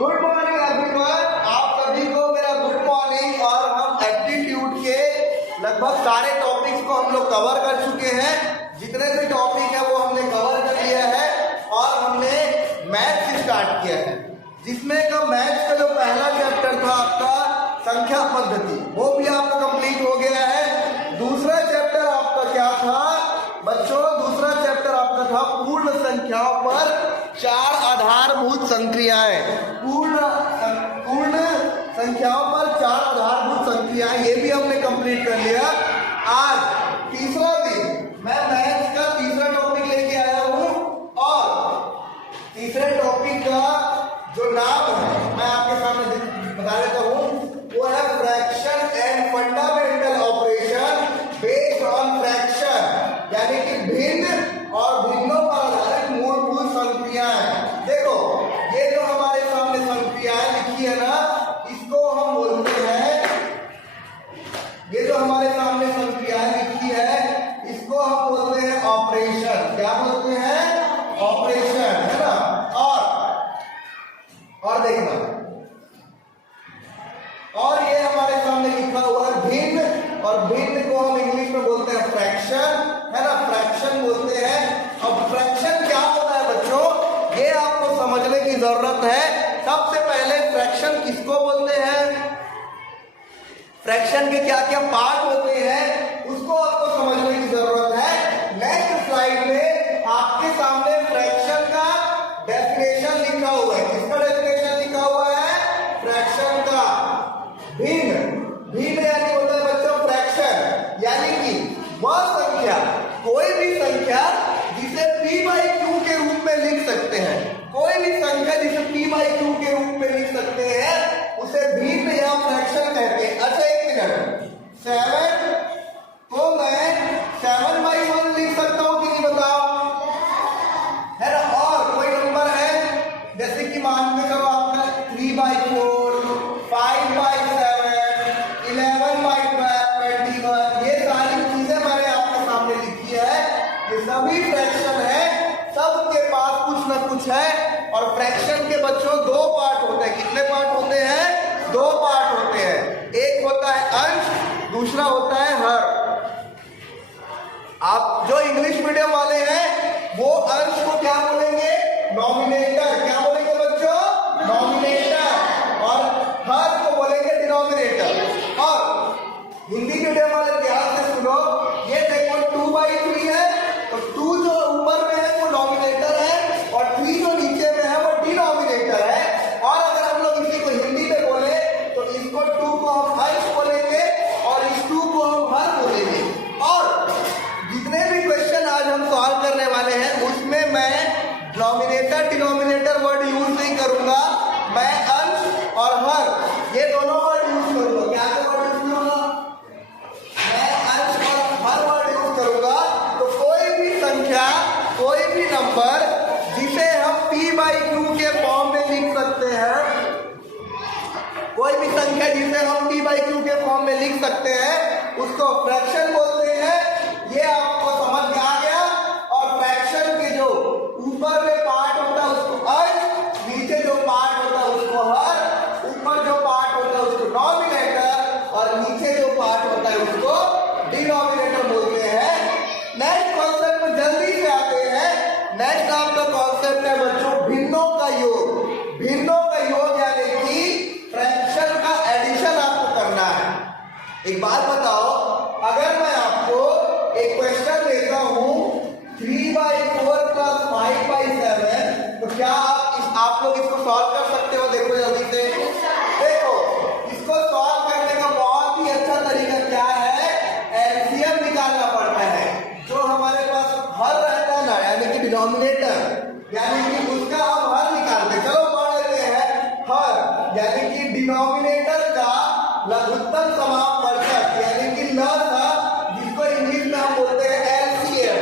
Good morning everyone, आप सभी को मेरा गुड मॉर्निंग। और हम एप्टीट्यूड के लगभग सारे टॉपिक्स को हम लोग कवर कर चुके हैं। जितने भी टॉपिक है वो हमने कवर कर लिया है और हमने मैथ्स स्टार्ट किया है, जिसमें का मैथ्स का जो पहला चैप्टर था आपका संख्या पद्धति, वो भी आपका कंप्लीट हो गया है। दूसरा चैप्टर आपका क्या था बच्चों? दूसरा चैप्टर आपका था पूर्ण संख्याओं पर चार आधारभूत संक्रियाएं। पूर्ण संख्याओं पर चार आधारभूत संक्रियाएं, ये भी हमने कंप्लीट कर लिया। आज तीसरा दिन मैं मैथ्स का तीसरा टॉपिक लेके आया हूं और तीसरे टॉपिक का जो नाम है मैं आपके सामने बता देता हूं, वो है fraction and fundamental operation based on fraction, यानी कि भिन्न और भिन्नों पर आधारित मूलभूत संक्रियाएं। देखो ये जो हमारे सामने संक्रियाएं लिखी है ना, इसको हम बोलते हैं, ये जो हमारे सामने संक्रियाएं लिखी है इसको हम बोलते हैं ऑपरेशन। क्या बोलते हैं? ऑपरेशन, है ना। और देखना, और ये हमारे सामने लिखा हुआ है भिन्न, और भिन्न को हम इंग्लिश में बोलते हैं फ्रैक्शन, है ना। फ्रैक्शन बोलते हैं। अब फ्रैक्शन क्या होता है बच्चों, ये आपको समझने की जरूरत है। सबसे पहले फ्रैक्शन किसको बोलते हैं, फ्रैक्शन के क्या क्या पार्ट होते हैं, उसको आपको समझने की जरूरत है। नेक्स्ट स्लाइड में आपके सामने फ्रैक्शन का डेफिनेशन लिखा हुआ है। किसका डेफिनेशन लिखा हुआ है? फ्रैक्शन का। भिन्न, भिन्न यानी होता है बच्चों फ्रैक्शन, यानी कि वह संख्या, कोई भी संख्या जिसे p बाई q के रूप में लिख सकते हैं, कोई भी संख्या जिसे p बाई q के रूप में लिख सकते हैं, उसे भिन्न या फ्रैक्शन कहते हैं। अच्छा एक मिनट, 7 को मैं 7 बाई 1 लिख सकता हूं कि नहीं बताओ, है ना। और कोई नंबर है जैसे कि मान के चलो आपका 3 बाई 4, 5 बाई 7, 11 बाई 21, ये सारी चीजें मैंने आपके सामने लिखी है। ये सभी फ्रैक्शन है, सबके पास कुछ ना कुछ है। और फ्रैक्शन के बच्चों दो पार्ट होते हैं। कितने पार्ट होते हैं? दो पार्ट होते हैं। एक होता है अंश, दूसरा होता है हर। आप जो इंग्लिश मीडियम वाले हैं वो अंश को क्या बोलेंगे? नॉमिनेटर। क्या बोलेंगे बच्चों? नॉमिनेटर। और हर को बोलेंगे डिनोमिनेटर। और हिंदी मीडियम वाले ध्यान से सुनो, ये देखो 2/3 है, तो 2 जो ऊपर में है वो नॉमिनेटर है और 3 जो नीचे में है वो डिनोमिनेटर है। और अगर हम लोग इसी को हिंदी में बोले तो इसको 2 को हम अंश बोलेंगे और इस 2 को हम हर बोलेंगे। और जितने भी क्वेश्चन आज हम सॉल्व करने वाले हैं उसमें मैं नॉमिनेटर डिनोमिनेटर वर्ड यूज नहीं करूंगा, मैं अंश और हर ये दोनों वर्ड यूज करूंगा। क्या वर्ड यूज करूंगा? मैं अंश और हर वर्ड यूज करूंगा। तो कोई भी संख्या, कोई भी नंबर जिसे हम p बाई q के फॉर्म में लिख सकते हैं, कोई भी संख्या जिसे हम p बाई q के फॉर्म में लिख सकते हैं, उसको फ्रैक्शन बोलते हैं। ये आपको समझ में आ गया। और फ्रैक्शन के जो ऊपर में पार्ट होता है उसको अंश, नीचे जो पार्ट होता है उसको हर, ऊपर जो पार्ट होता है उसको नॉमिनेटर और नीचे जो पार्ट होता है उसको डिनोमिनेटर बोलते हैं। नेक्स्ट कॉन्सेप्ट में जल्दी से आते हैं। नेक्स्ट आपका कॉन्सेप्ट है बच्चों भिन्नों का योग। भिन्नों का योग यानी कि फ्रैक्शन का एडिशन आपको करना है। एक बात बताओ, अगर मैं आपको एक क्वेश्चन देता हूं 3 बाई 4 प्लस 5 बाई 7, तो क्या आप लोग इसको सॉल्व कर सकते हो? देखो जल्दी से, देखो इसको सॉल्व करने का बहुत ही अच्छा तरीका क्या है, एलसीएम निकालना पड़ता है। जो हमारे पास हर रहता है ना, यानी कि डिनोमिनेटर, यानी कि उसका हम हर निकालते। चलो पढ़ लेते हैं। हर यानी कि डिनोमिनेटर का लघुत्तम समापवर्तक, यानी कि लसा, जिसको इंग्लिश में हम बोलते हैं एलसीएम।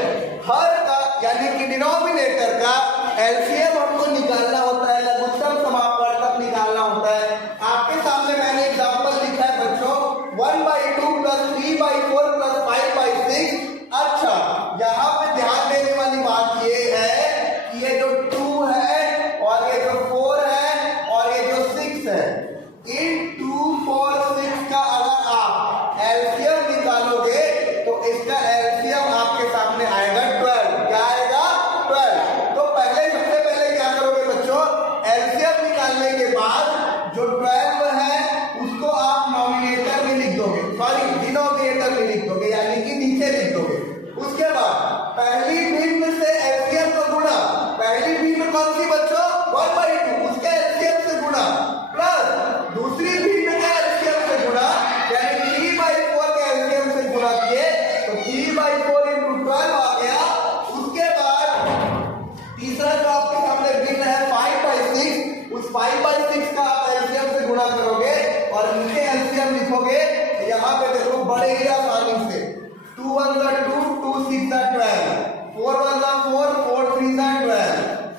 हर का यानी कि डिनोमिनेटर का एलसीएम हमको निकालना होता है, लघुत्तम समापवर्तक निकालना होता है। आपके सामने मैंने एग्जांपल लिखा है बच्चों 1/2 प्लस 3/4 प्लस 5/6। अच्छा, यहाँ पे ध्यान देने वाली बात ये है कि ये जो 2 है और ये जो 4 है और ये जो उस 5/6 का आप एलसीएम से गुणा करोगे और नीचे एलसीएम लिखोगे, यहाँ पे देखो बढ़ेगी आसानी से। 2 1 2, 2 6 12, 4 1 4, 4 3 12,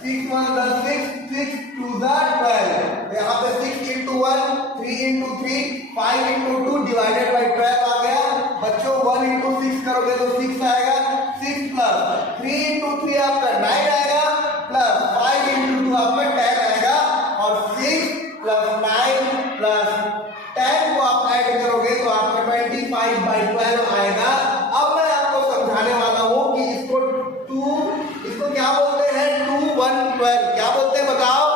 6 1 6, 6 2 12, यहाँ पे 6 into 1, 3 into 3, 5 into 2 divided by 12 आ गया बच्चों। 1 into 6 करोगे तो 6 आएगा, 6 प्लस 3 into 3 आपका 9 आएगा, प्लस 5 into 2 आपका 10 आएगा, और 6 प्लस 9 प्लस 10 को आप ऐड करोगे तो आपका 25/12 आएगा। अब मैं आपको समझाने वाला हूं कि इसको क्या बोलते हैं, 2 1 12 क्या बोलते हैं बताओ?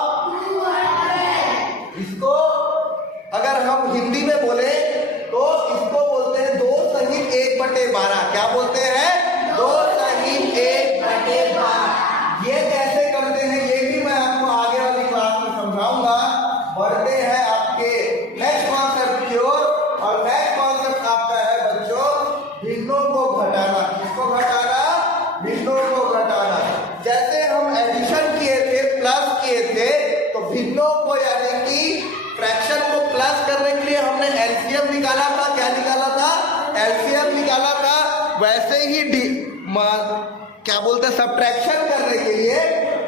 इसको अगर हम हिंदी में बोले तो इसको बोलते हैं 2 सहित 1/12। क्या बोलते हैं? 2 सहित 1/12। ये कैसे करते हैं ये भी मैं आपको आगे वाली क्लास में समझाऊंगा। बढ़ते हैं आपके नेक्स्ट कॉन्सेप्ट की ओर, और नेक्स्ट कॉन्सेप्ट आपका है बच्चों भिन्नों को घटाना। किसको घटाना? भिन्नों को घटाना। जैसे हम एडिशन किए थे, प्लस किए थे, तो भिन्नों को यानी कि फ्रैक्शन को प्लस करने के लिए हमने एलसीएम निकाला था। क्या निकाला था? एलसीएम निकाला था। वैसे ही क्या बोलते हैं, सब्ट्रैक्शन करने के लिए,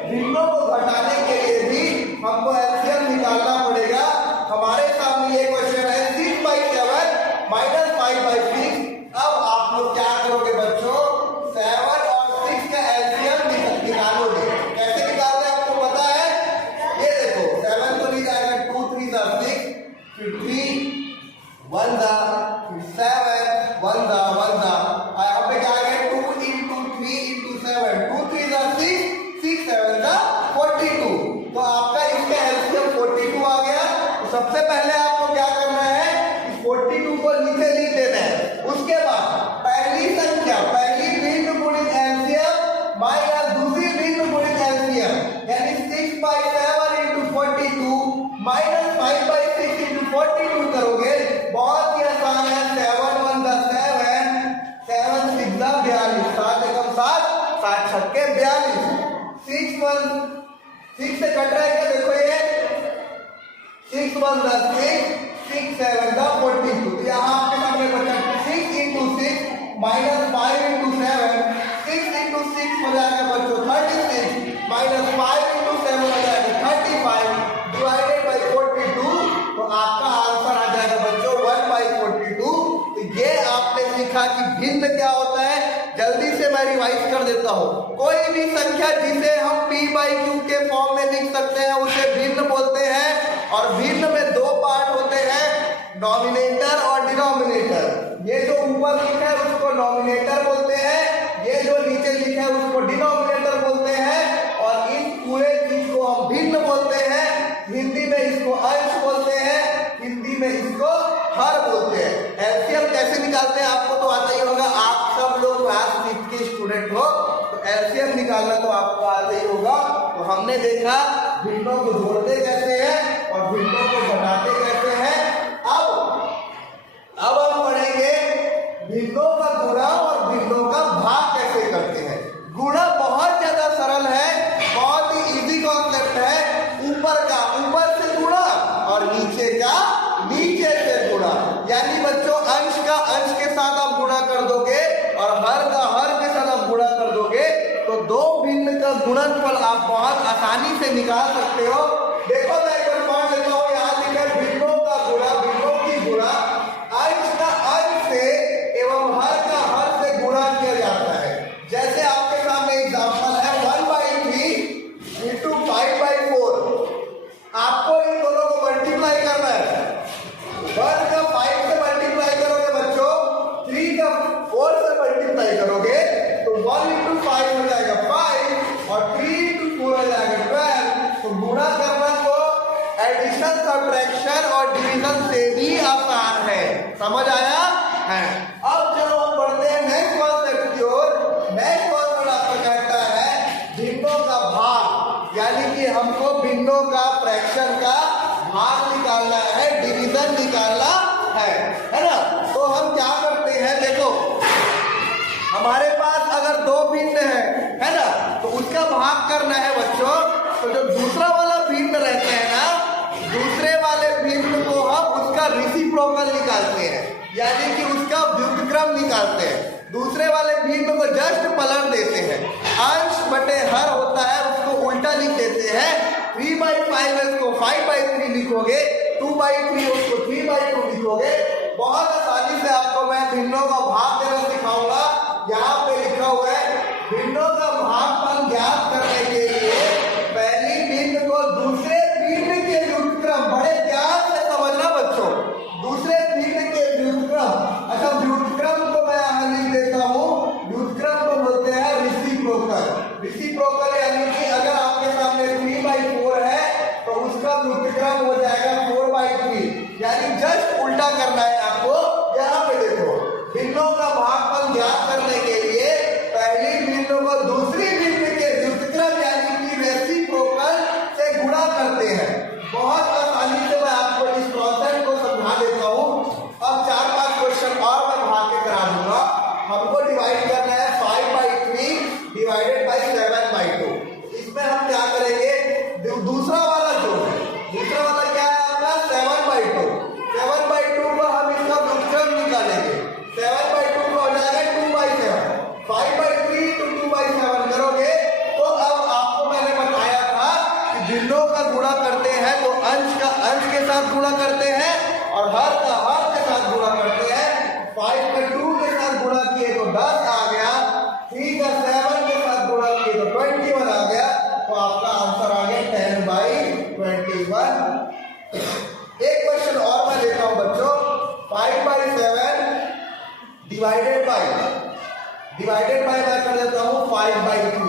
भिन्नों को घटाने के लिए भी हमको एलसीएम निकालना पड़ेगा। हमारे सामने ये क्वेश्चन है 6/7 माइनस 5/6। अब आप लोग क्या करोगे बच्चों? 7 और 6 का एलसीएम निकालोगे। कैसे निकालते हैं आपको पता है? ये देखो 7 तो नहीं जाएगा, 2 3 6, फिर 3 1 फिर 7 1 यहाँ पे क्या आ गया? 2 into 3 into 7, 2 3 6, 6 7 42। तो आपका इसका एलसीएम 42 आ गया। तो सबसे पहले आपको क्या करना है, इस 42 को नीचे लिख देना है। उसके बाद पहली संख्या, पहली भिन्न गुणित एलसीएम माइनस दूसरी भिन्न गुणित एलसीएम, यानी 6/7 into 42 माइनस 5/6 into 42 करोगे। बहुत ही आसान है। 7 1 7, 7 6 42, 7 एकम 7, 7 छक्के 42। 6 से कट रहा है क्या? देखो ये 6 1 6, 6 7 42। तो यहाँ आपके सामने बचा 6 into 6 माइनस 5 into 7, 6 into 6 हो जाएगा बच्चों 36, माइनस 5 into 7 हो जाएगा 35, डिवाइडेड बाई 42। तो आपका आंसर आ जाएगा बच्चों 1/42। तो ये आपने सीखा कि भिन्न क्या होता है। जल्दी से मैं रिवाइज कर देता हूं। कोई भी संख्या जिसे हम p/q के फॉर्म में लिख सकते हैं उसे भिन्न बोलते हैं। और भिन्न में 2 पार्ट होते हैं, नॉमिनेटर और डिनोमिनेटर। ये जो ऊपर लिखा है उसको नॉमिनेटर बोलते हैं, ये जो नीचे लिखा है उसको डिनोमिनेटर बोलते हैं। और इस पूरे चीज को हम भिन्न बोलते हैं। हिंदी में इसको अंश बोलते हैं, हिंदी में इसको हर बोलते हैं। एलसीएम कैसे निकालते हैं आपको तो आता ही होगा। आप सब लोग क्लास 5 के स्टूडेंट हो तो एलसीएम निकालना तो आपको आता ही होगा। तो हमने देखा भिन्नों को जोड़ते कैसे हैं और भिन्नों को घटाते कैसे हैं। अब हम पढ़ेंगे भिन्नों का गुणा और भिन्नों का भाग कैसे करते हैं। गुणा बहुत ज्यादा सरल है, बहुत ही इजी कॉन्सेप्ट है। ऊपर का ऊपर से गुणा और नीचे का नीचे से गुणा, यानी बच्चों अंश का अंश के साथ आप गुणा कर दोगे और हर का हर के साथ आप गुणा कर दोगे तो 2 भिन्न का गुणनफल आप बहुत आसानी से निकाल सकते हो। देखो मैं एक बार पढ़ लेता हूँ। यहाँ लिखा है भिन्नों का गुणा, भिन्नों की गुणा अंश का अंश से एवं हर का हर से गुणा किया जाता है। जैसे आपके सामने एग्जाम्पल है 1/3 into 5/4। आपको इन दोनों को मल्टीप्लाई करना है। 1 का 5 से मल्टीप्लाई करोगे बच्चों, 3 का 4 से मल्टीप्लाई करोगे तो 1 into 5 हो जाएगा 5 और 3 into 4 हो जाएगा 12। तो गुणा करना को एडिशन, सब्ट्रैक्शन और डिवीजन से भी आसान है। समझ आया है? अब चलो हम बढ़ते हैं नेक्स्ट कॉन्सेप्ट की ओर। नेक्स्ट कॉन्सेप्ट आपका कहता है भिन्नों का भाग, यानी कि हमको भिन्नों का फ्रैक्शन का भाग निकालना है, डिवीजन निकालना है ना। तो हम क्या करते हैं, देखो हमारे पास अगर 2 भिन्न है ना, तो उसका भाग करना है बच्चों। तो जो दूसरा वाला भिन्न रहते हैं ना रेसिप्रोकल निकालते हैं, यानी कि उसका व्युत्क्रम निकालते हैं। दूसरे वाले भिन्न को जस्ट पलट देते हैं। अंश बटे हर होता है, उसको उल्टा लिख देते हैं। 3/5 उसको 5/3 लिखोगे, 2/3 उसको 3/2 लिखोगे। बहुत आसानी से आपको मैं भिन्नों का भाग देना सिखाऊंगा। यहाँ पे लिखा हुआ है भिन्नों का भागफल ज्ञात करने के लिए पहली भिन्न को दूसरे भिन्न के व्युत्क्रम, बड़े ध्यान से समझना बच्चों, दूसरे भिन्न के व्युत्क्रम। अच्छा, व्युत्क्रम को मैं यहाँ लिख देता हूँ। व्युत्क्रम को बोलते हैं रेसिप्रोकल। रेसिप्रोकल यानी कि अगर आपके सामने 3/4 है तो उसका व्युत्क्रम हो जाएगा 4/3, यानी जस्ट उल्टा करना है आपको। यहाँ पे देखो, भिन्नों का भागफल ज्ञात करने के लिए पहली भिन्न को दूसरी भिन्न के व्युत्क्रम यानी कि रेसिप्रोकल से गुणा करते हैं। बहुत आसानी से मैं आपको इस कॉन्सेप्ट को समझा देता हूँ। अब 4-5 क्वेश्चन और मैं भाग के करा दूंगा। हमको डिवाइड करना है 5/3 डिवाइडेड बाई 7/2। इसमें हम क्या करेंगे, दूसरा वाला जो है, दूसरा वाला क्या है आपका 7/2। 7/2 को हम इसका व्युत्क्रम निकालेंगे। 7/2 को हो जाएगा 2/7। 5/3 to 2/7 करोगे तो अब आपको मैंने बताया था कि भिन्नों का गुणा करते हैं तो अंश का अंश के साथ गुणा करते हैं और हर का हर के साथ गुणा करते हैं। 5 का 2 के साथ गुणा किए तो 10 आ गया, 3 का 7 के साथ गुणा किए तो 21 आ गया। तो आपका आंसर आ गया 10/21। एक क्वेश्चन और मैं देता हूं बच्चों। 5/7 डिवाइडेड बाई मैं कर देता हूं 5/3।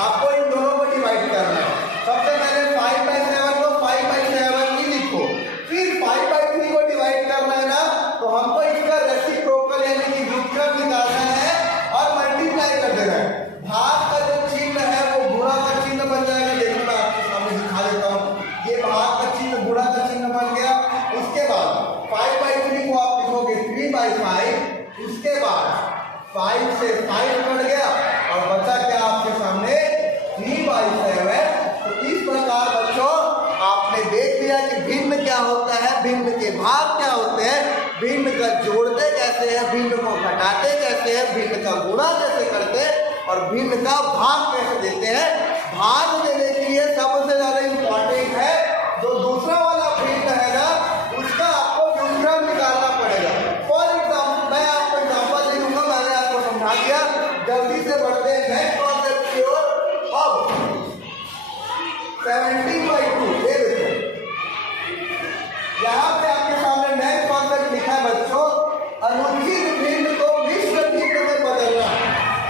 आपको इन दोनों को डिवाइड करना है। सबसे पहले 5/7 को 5/7 ही लिखो, फिर 5/3 को डिवाइड करना है ना, तो हमको इसका रेसिप्रोकल यानी कि व्युत्क्रम निकालना है और मल्टीप्लाई कर देना है। भाग का जो चिन्ह है वो गुणा का चिन्ह बन जाएगा। देखो मैं आपके सामने दिखा देता हूँ। ये भाग का चिन्ह गुणा का चिन्ह बन गया। उसके बाद 5/3 को आप लिखोगे 3/5। उसके बाद 5 से 5 कट गया और बचा क्या आपके सामने 3/7। तो इस प्रकार बच्चों आपने देख लिया कि भिन्न क्या होता है, भिन्न के भाग क्या होते हैं, भिन्न का जोड़ते कैसे हैं, भिन्न को घटाते कैसे हैं, भिन्न का गुणा कैसे करते हैं और भिन्न का भाग कैसे देते हैं। भाग देने के लिए सबसे ज्यादा इंपॉर्टेंट है जो दूसरा वाला भिन्न है ना, उसका आपको व्युत्क्रम निकालना पड़ेगा। फॉर एग्जाम्पल मैं आपको एग्जाम्पल दे दूंगा, मैंने आपको समझा दिया। जल्दी से बढ़ते हैं नेक्स्ट कॉन्सेप्ट की ओर। अब 17/2 ये देखो, यहाँ पे आपके सामने नेक्स्ट कॉन्सेप्ट लिखा है बच्चों, अनुचित भिन्न को मिश्र भिन्न में बदलना।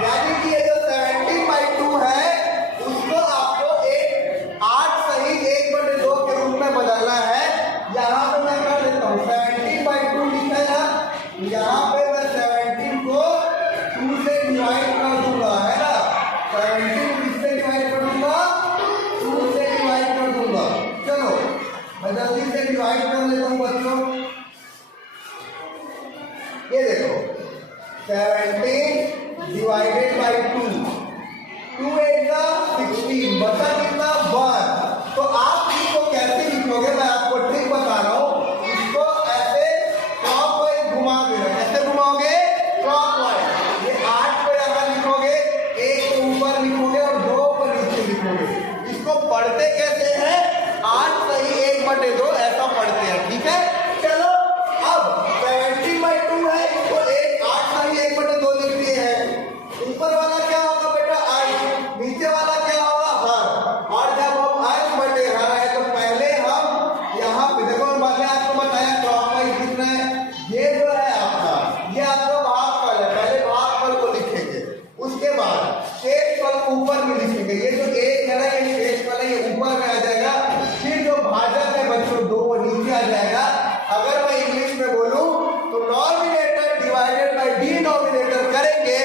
यानी कि ये जो 17/2 है उसको आपको 8 सही 1/2 के रूप में बदलना है। यहाँ पे मैं कर देता हूँ 17/2 लिखा है ना, यहाँ पे मैं 17 को 2 से डिवाइड कर दूंगा, है ना। 17 किससे डिवाइड कर दूंगा, 2 से डिवाइड कर दूंगा। चलो मैं जल्दी से डिवाइड कर लेता हूँ बच्चों। ये देखो 17 डिवाइडेड बाई 2, 2 8 16, बचा कितना 1। तो आप इसको कैसे लिखोगे, मैं आपको ट्रिक बता रहा हूँ। इसको ऐसे क्लॉकवाइज घुमा देना। कैसे घुमाओगे, क्लॉकवाइज। ये 8 को यहाँ लिखोगे, 1 को ऊपर लिखोगे और 2 को नीचे लिखोगे। इसको पढ़ते कैसे हैं, 8 सही 1/2 ऐसा पढ़ते हैं, ठीक है। चलो अब 17/2 है, इसको 8 सही 1/2 लिख दिए हैं। ऊपर वाला क्या होगा बेटा, अंश, नीचे वाला क्या होगा, हर। और जब हम अंश बटे हर है तो पहले हम यहाँ पे देखो, मैंने आपको बताया क्लॉकवाइज लिखना है। ये जो है आपका, ये आपका भागफल है, पहले भागफल को लिखेंगे, उसके बाद शेषफल को ऊपर में लिखेंगे। ये जो 1 है ना, ये शेषफल है, ये ऊपर में आ जाएगा। फिर जो भाजक है बच्चों 2 वो नीचे आ जाएगा। अगर मैं इंग्लिश में बोलूं तो नॉमिनेटर डिवाइडेड बाय डिनोमिनेटर करेंगे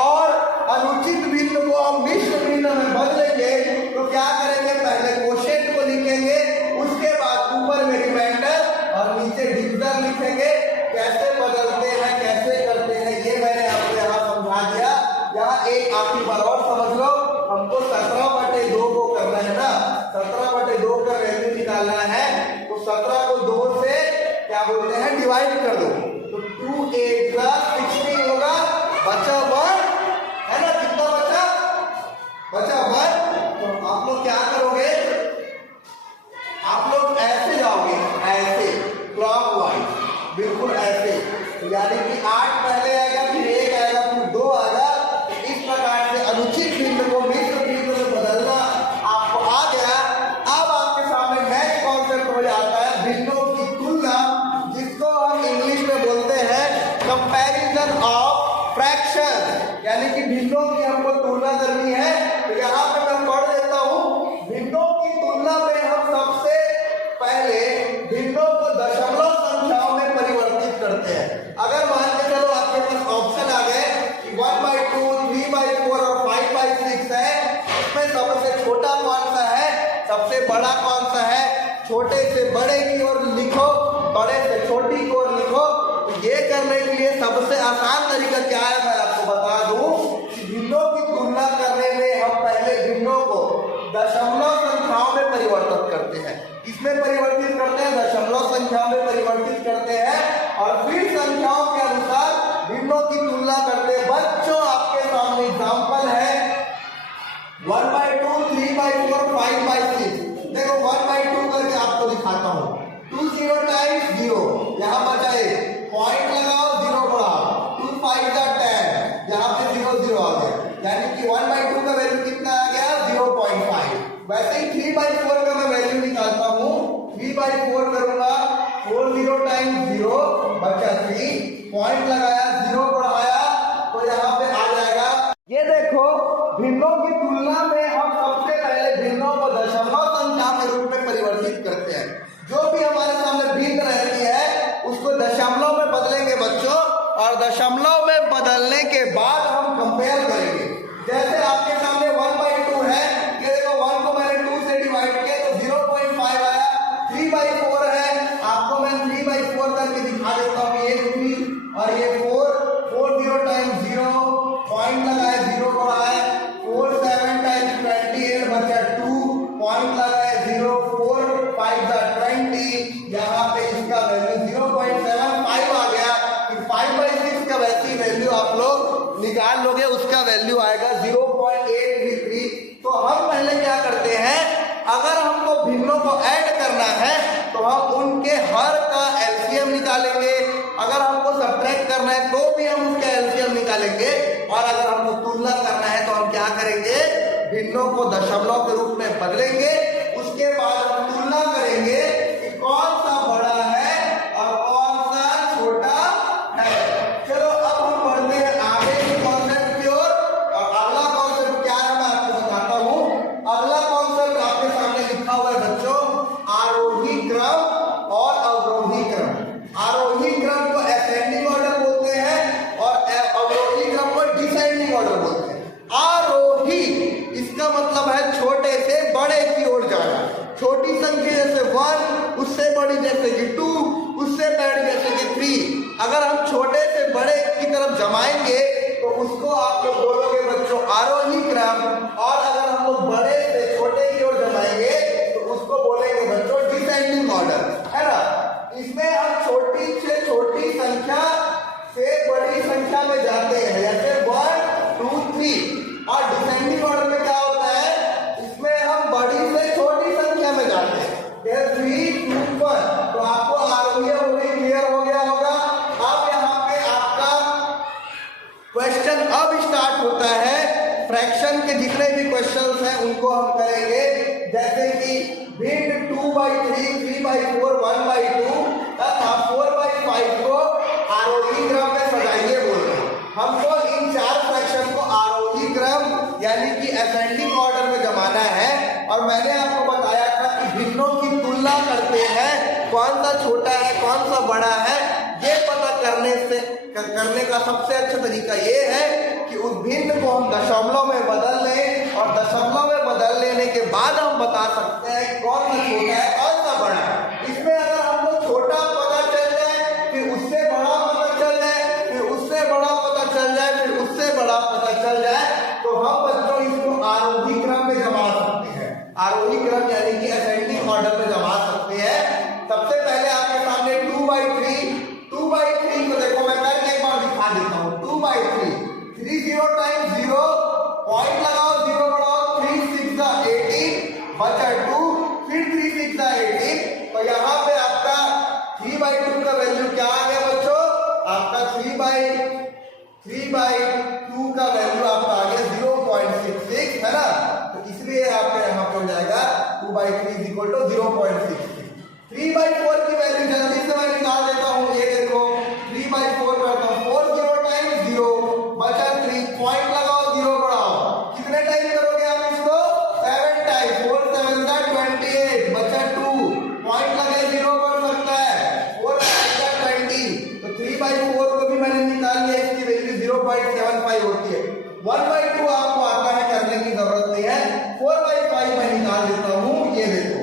और अनुचित भिन्न को हम मिश्र भिन्न में बदलेंगे। तो क्या करेंगे, पहले कोशेंट को लिखेंगे, उसके बाद ऊपर में रिमाइंडर और नीचे डिविजन लिखेंगे। कैसे बदलते हैं, कैसे करते हैं, ये मैंने आपको यहाँ समझा दिया। यहाँ एक आखिरी बार और समझ लो, हमको 17/2 को करना है ना, 17/2 का वैल्यू निकालना है। तो 17 को 2 से क्या बोलते हैं, डिवाइड कर दो। तो 2 8 16 होगा, बचा 1 है ना, कितना बचा, बचा 1। तो आप लोग क्या करोगे, आप लोग ऐसे जाओगे, ऐसे क्लॉकवाइज, बिल्कुल ऐसे, यानी कि 8 पहले आएगा, फिर 1 आएगा, फिर 2 आएगा। इस प्रकार से अनुचित भिन्न को मिश्र भिन्न में बदलना आपको आ गया। अब आपके सामने नेक्स्ट कॉन्सेप्ट हो जाता है भिन्नों की तुलना, जिसको हम इंग्लिश में बोलते हैं कंपैरिजन ऑफ फ्रैक्शन, यानी कि भिन्नों की हमको तुलना करनी है। तो यहाँ पे मैं पढ़ देता हूँ, भिन्नों की तुलना में हम सबसे पहले भिन्नों को दशमलव संख्याओं में परिवर्तित करते हैं। अगर मान के चलो आपके पास ऑप्शन आ गए कि 1/2, 3/4 और 5/6 है, इसमें सबसे छोटा कौन सा है, सबसे बड़ा कौन सा है, छोटे से बड़े की ओर लिखो, बड़े से छोटी की ओर लिखो। तो ये करने के लिए सबसे आसान तरीका क्या है, मैं आपको बता दूं कि भिन्नों की तुलना करने में हम पहले भिन्नों को दशमलव संख्याओं में परिवर्तित करते हैं। इसमें परिवर्तित करते हैं, दशमलव संख्याओं में परिवर्तित करते हैं, और फिर संख्याओं के अनुसार भिन्नों की तुलना करते हैं। बच्चों आपके सामने एग्जाम्पल है 1/2, 3/4, 5/6। देखो 1/2 करके आपको दिखाता हूँ, 2 0 टाइम्स 0, यहाँ बचा 1, पॉइंट लगाओ, 0 बढ़ाओ, 2 5 10, यहाँ पे 0 0 आ गया, यानी कि 1/2 का वैल्यू कितना आ गया, 0.5। वैसे ही 3/4 का मैं वैल्यू निकालता हूँ, 3/4 करूंगा, 4 0 टाइम्स 0 बचा 3, पॉइंट लगाया, 0 बढ़ाया, तो यहाँ पे आ जाएगा। ये देखो भिन्नों की तुलना में हम सबसे पहले भिन्नों को दशमलव संख्या के रूप में परिवर्तित करते हैं। जो भी हमारे सामने भिन्न रहती है उसको दशमलव में बदलेंगे बच्चों, और दशमलव में बदलने के बाद हम कंपेयर करेंगे। जैसे आपके सामने 1/2 है, ये देखो 1 को मैंने 2 से डिवाइड किया तो 0.5 आया। 3/4 है, आपको मैं 3/4 करके दिखा देता हूँ, ये 3 और ये 4, 4 0 टाइम्स 0, पॉइंट लगाए, 0 बढ़ाए, 4 7 टाइम्स 28 बचा 2, पॉइंट लगाए, 0 4 5 20, यहाँ पे इसका वैल्यू 0.75 आ गया। फिर 5/6 का वैसी वैल्यू आप लोग निकाल लोगे, उसका वैल्यू आएगा 0.833। तो हम पहले क्या करते हैं, अगर हमको भिन्नों को ऐड करना है तो हम उनके हर का एलसीएम निकालेंगे, अगर हमको सब्ट्रैक्ट करना है तो भी हम उसका एलसीएम निकालेंगे, और अगर हमको तुलना करना है तो हम क्या करेंगे, भिन्नों को दशमलव के रूप में बदलेंगे। उसके बाद हम तुलना करेंगे कि कौन सा बड़ा है और कौन सा छोटा है। चलो अब हम बढ़ते हैं आगे की कॉन्सेप्ट की ओर, और अगला कॉन्सेप्ट क्या है मैं आपको बताता हूँ। अगला कॉन्सेप्ट आपके सामने लिखा हुआ है बच्चों, आरोही क्रम और अवरोही क्रम। आरोही क्रम को असेंडिंग ऑर्डर बोलते हैं और अवरोही क्रम को डिसेंडिंग ऑर्डर बोलते हैं। आरोही इसका मतलब है छोटे से बड़े की ओर जाना, छोटी संख्या जैसे 1, उससे बड़ी जैसे कि 2, उससे बड़ी जैसे कि 3। अगर हम छोटे से बड़े की तरफ जमाएंगे तो उसको आप लोग बोलोगे बच्चों आरोही क्रम, और अगर हम लोग बड़े से छोटे की ओर जमाएंगे तो उसको बोलेंगे बच्चों डिसेंडिंग ऑर्डर, है ना। इसमें हम छोटी से छोटी संख्या से बड़ी संख्या में जाते हैं, जैसे 1 2 3, और डिसेंडिंग ऑर्डर में क्या होता है, इसमें हम बड़ी से छोटी संख्या में जाते हैं, जैसे 3 2 1। तो आपको आरोही अवरोही क्लियर हो गया होगा। अब यहाँ पे आपका क्वेश्चन अब स्टार्ट होता है, फ्रैक्शन के जितने भी क्वेश्चंस हैं उनको हम करेंगे, जैसे कि भिन्न 2/3, 3/4, 1/2 तथा 4/5 को आरोही क्रम में सजाइए बोल रहे हैं। हमको इन 4 फ्रैक्शन को आरोही क्रम यानी कि असेंडिंग ऑर्डर में जमाना है। और मैंने आपको बताया था कि भिन्नों की तुलना करते हैं, कौन सा छोटा है कौन सा बड़ा है, ये पता करने का सबसे अच्छा तरीका ये है कि उस भिन्न को हम दशमलव में बदल लें, और दशमलव में बदल लेने के बाद हम बता सकते हैं कौन सा छोटा है कौन सा बड़ा है। इसमें अगर हमको छोटा पता चल जाए, फिर उससे बड़ा पता चल जाए, फिर उससे बड़ा पता चल जाए, फिर उससे बड़ा पता चल जाए, तो हम बच्चों इसको आरोही क्रम में जमा सकते हैं। आरोही क्रम यानी कि असेंडिंग ऑर्डर में जमा सकते हैं। सबसे पहले आपके सामने 2/2 3/2 का वैल्यू आपका आ गया 0.66 है ना, तो इसलिए आपका यहाँ पे हो जाएगा 2/3 = 0.66। 3/4 की वैल्यू जल्दी से मैं निकाल देता हूँ, ये देखो 3/4 करता हूँ, 4 0 टाइम्स 0 बचा 3, पॉइंट लगाओ 0 बढ़ाओ, कितने टाइम करोगे आप इसको 7 टाइम, 4 7 का 28 बचा 2, पॉइंट लगे 0 बढ़ सकता है, 4 5 का 20, तो 3/4 को भी मैंने निकाल लिया, इसकी वैल्यू 0.75 होती है। 1/2 आपको आता है, करने की जरूरत नहीं है, 4/5 मैं निकाल देता हूँ, ये देखो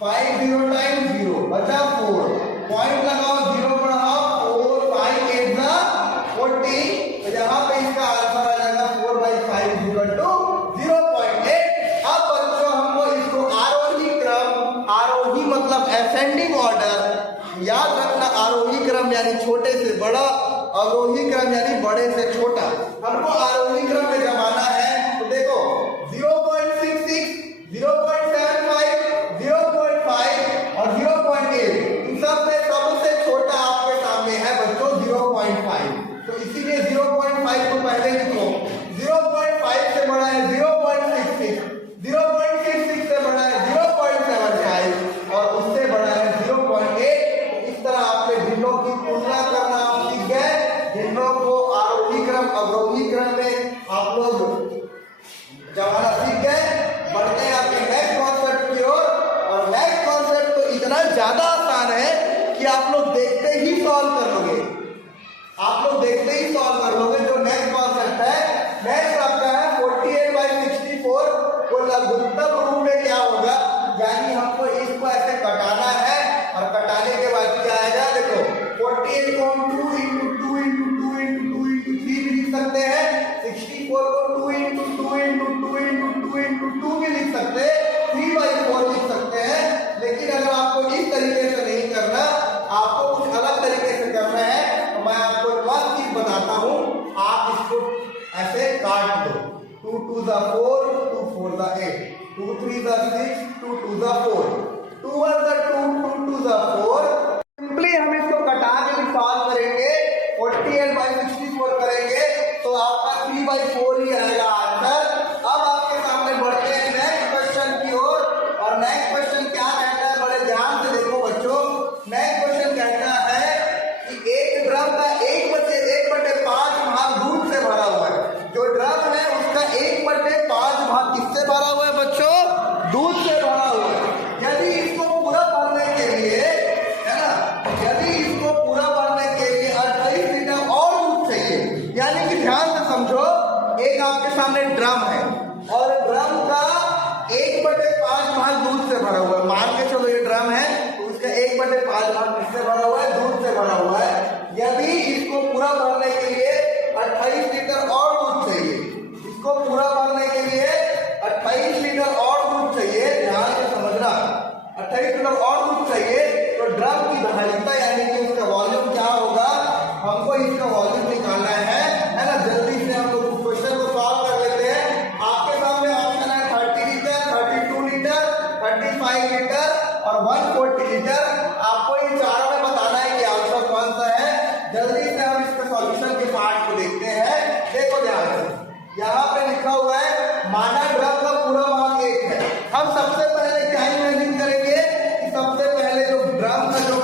5 0 टाइम्स 0 बचा 4, पॉइंट लगाओ 0 बढ़ाओ 4 5 8 जा 40, तो यहाँ पे इसका आंसर आ जाएगा 4/5 = 0.8। अब बच्चों हमको इसको आरोही क्रम, आरोही मतलब असेंडिंग ऑर्डर, याद रखना आरोही क्रम यानी छोटे से बड़ा, अवरोही क्रम यानी बड़े से छोटा। हमको आरोही क्रम में जमाना है, तो देखो 0.66 0.75 0.5 और 0.8, इन सब में सबसे छोटा आपके सामने है बच्चों 0.5, तो इसीलिए 0.5 को पहले लिखो, 0.5 से बड़ा है 0.66, 0.66 से बड़ा है 0.75 और उससे बड़ा है 0.8। तो इस तरह आपने भिन्नों की तुलना करना आप सीख गए, भिन्नों को आरोही क्रम अवरोही क्रम में आप लोग जमाना सीख गए। बढ़ते हैं आपके नेक्स्ट कॉन्सेप्ट की ओर, और नेक्स्ट कॉन्सेप्ट तो इतना ज्यादा आसान है कि आप लोग देखते ही सॉल्व कर लोगे, आप लोग देखते ही सॉल्व कर लोगे। जो नेक्स्ट कॉन्सेप्ट है, नेक्स्ट आपका है 48/64 को लघुत्तम रूप में क्या होगा, यानी हमको इसको ऐसे कटाना है, और कटाने के बाद क्या आएगा, देखो 48 को हम 2 × 2 × 2 × 2 × 3 भी लिख सकते हैं, 64 को 2 × 2 × 2 × 2 × 2 भी लिख सकते हैं, 3/4 लिख सकते हैं। लेकिन अगर आपको इस तरीके से नहीं करना, आपको कुछ अलग तरीके से करना है, तो मैं आपको एक चीज बताता हूँ, आप इसको ऐसे काट दो, 2 2 * 4 2 4 * 8 2 3 * 6 2 2 * 4 2 1 * 2 2 2 * 4। सिंपली हम इसको कटा के भी सॉल्व करेंगे, 48/64 करेंगे तो आपका 3/4 ही आएगा आंसर। अब आपके सामने बढ़ते हैं नेक्स्ट क्वेश्चन की ओर, और नेक्स्ट क्वेश्चन क्या कहता है, बड़े ध्यान से देखो बच्चों। नेक्स्ट क्वेश्चन कहता है कि एक ड्रम का 1/5 भाग दूध से भरा हुआ है। जो ड्रम है उसका 1/5 भाग किससे भरा हुआ है बच्चों, दूध से भरा हुआ है। यदि इसको पूरा भरने के लिए, है ना, यदि इसको पूरा भरने के लिए 28 लीटर और दूध चाहिए, यानी कि ध्यान से समझो, एक आपके सामने ड्रम है और ड्रम का 1/5 भाग दूध से भरा हुआ है, मान के चलो ये ड्रम है, तो उसका 1/5 भाग किससे भरा हुआ है, दूध से भरा हुआ है। यदि इसको पूरा भरने के लिए 28 लीटर और दूध चाहिए, इसको पूरा भरने के लिए 28 लीटर और दूध चाहिए, ध्यान से समझना, 28 लीटर और दूध चाहिए, तो ड्रम की धारिता यानी कि उसका वॉल्यूम क्या होगा, हमको इसका वॉल्यूम निकालना है ना। जल्दी से हम लोग क्वेश्चन को सॉल्व कर लेते हैं। आपके सामने ऑप्शन है 30 लीटर, 32 लीटर, 35 लीटर और 140 लीटर। आपको इन चारों में बताना है कि आंसर कौन सा है। जल्दी से हम इसके सॉल्यूशन के पार्ट को देखते हैं। देखो ध्यान से, यहाँ पे लिखा हुआ है माना ड्रम का पूरा भाग 1 है। हम सबसे पहले क्या इमेजिन करेंगे कि सबसे पहले जो ड्रम का जो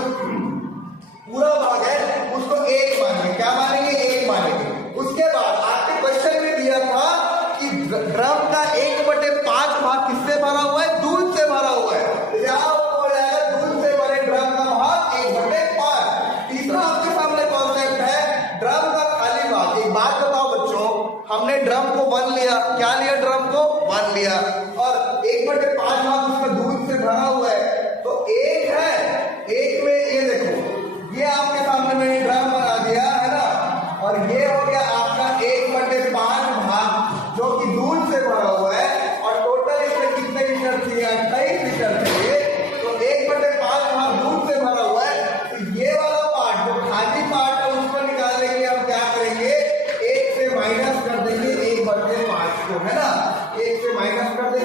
पूरा भाग है उसको 1 मानेंगे, क्या मानेंगे, 1 मानेंगे। उसके बाद आपके क्वेश्चन में दिया था कि ड्रम का 1/5 भाग किससे भरा हुआ है, दूध से भरा हुआ है। यहाँ हो जाएगा दूध से भरे ड्रम का भाग 1/5। तीसरा आपके सामने कॉन्सेप्ट है ड्रम का खाली भाग। एक बात बताओ बच्चों, हमने ड्रम को 1 लिया, क्या लिया, ड्रम को 1 लिया, और 1/5 भाग उसका दूध से भरा हुआ है, तो 1 है, 1 में ये देखो, ये आपके सामने मैंने ड्रम बना दिया है ना, और ये हो गया आपका 1/5 भाग जो कि दूध से भरा हुआ है, और टोटल इसमें कितने लीटर चाहिए, 28 लीटर चाहिए, तो 1/5 भाग दूध से भरा हुआ है। तो ये वाला पार्ट जो खाली पार्ट है उसको निकालने के लिए हम क्या करेंगे, 1 से माइनस कर देंगे 1/5 को, है ना, 1 से माइनस कर देंगे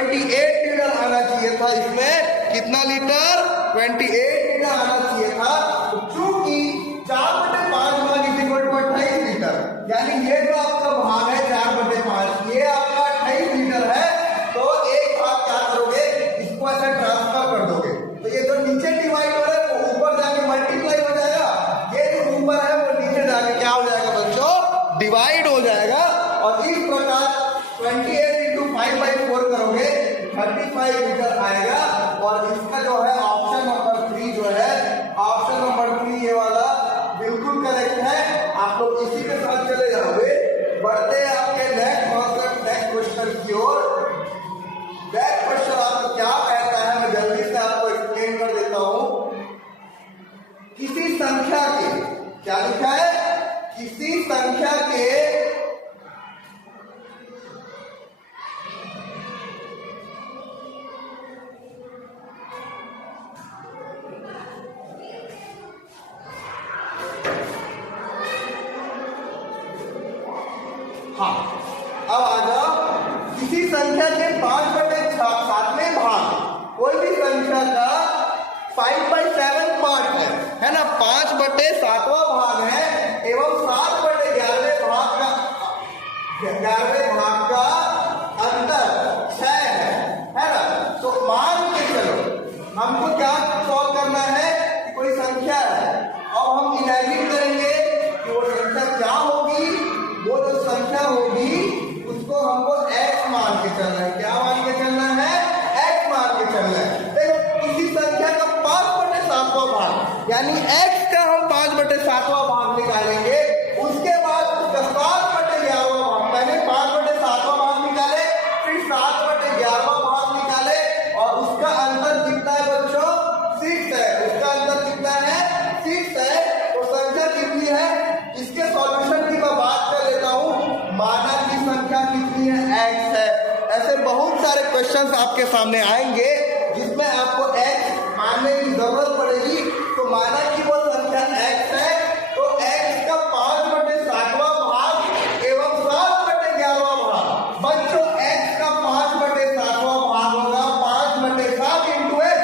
28 लीटर आना चाहिए था। इसमें कितना लीटर? 28 लीटर आना चाहिए था। तो चूंकि 4/5 भाग इज इक्वल टू 28 लीटर, यानी ये जो आपका भाग है 4/5, ये आपका 28 लीटर है। तो एक भाग क्या करोगे, इसको ऐसे ट्रांसफर कर दोगे, तो ये जो नीचे डिवाइड हो रहा है वो ऊपर जाके मल्टीप्लाई हो जाएगा, ये जो ऊपर है वो नीचे जाके क्या हो जाएगा बच्चों? डिवाइड हो जाएगा। और इस प्रकार 28 इंटू 5/4 करोगे 35 लीटर आएगा। और इसका जो है ऑप्शन नंबर 3 जो है, ऑप्शन नंबर 3 ये वाला बिल्कुल करेक्ट है। आप लोग इसी के साथ चले जाओगे। बढ़ते हैं आपके नेक्स्ट क्वेश्चन की ओर। नेक्स्ट क्वेश्चन आपको क्या कहता है, मैं जल्दी से आपको एक्सप्लेन कर देता हूं। किसी संख्या के, क्या लिखा है? किसी संख्या के हाँ, अब आ जाओ। किसी संख्या के 5/7 भाग, कोई भी संख्या का 5/7 पार्ट है ना, 5/7 भाग है एवं 7/11 भाग का अंतर 6 है ना। तो मान के चलो हमको क्या सॉल्व करना है कि कोई संख्या है, अब हम इमेजिन करेंगे कि वो संख्या क्या होगी। वो जो संख्या होगी उसको हमको x मान के चलना है। क्या मान के चलना है? x मान के चलना है। देखो किसी संख्या का 5/7 भाग, यानी x का हम 5/7 भाग निकालेंगे। उसके बाद उसका 7/11 भाग, पहले 5/7 भाग निकाले, फिर 7/11 भाग निकाले, और उसका अंतर कितना है बच्चों? 6 है। उसका अंतर कितना है? 6 है। तो संख्या कितनी है? इसके सॉल्यूशन की मैं बात कर लेता हूं। माना की संख्या कितनी है? x है। ऐसे बहुत सारे क्वेश्चंस आपके सामने आएंगे जिसमें आपको x मानने की जरूरत पड़ेगी। तो माना कि वो संख्या x है, तो x का 5/7 भाग एवं 7/11 भाग। बच्चों x का 5/7 भाग होगा 5/7 इंटू x,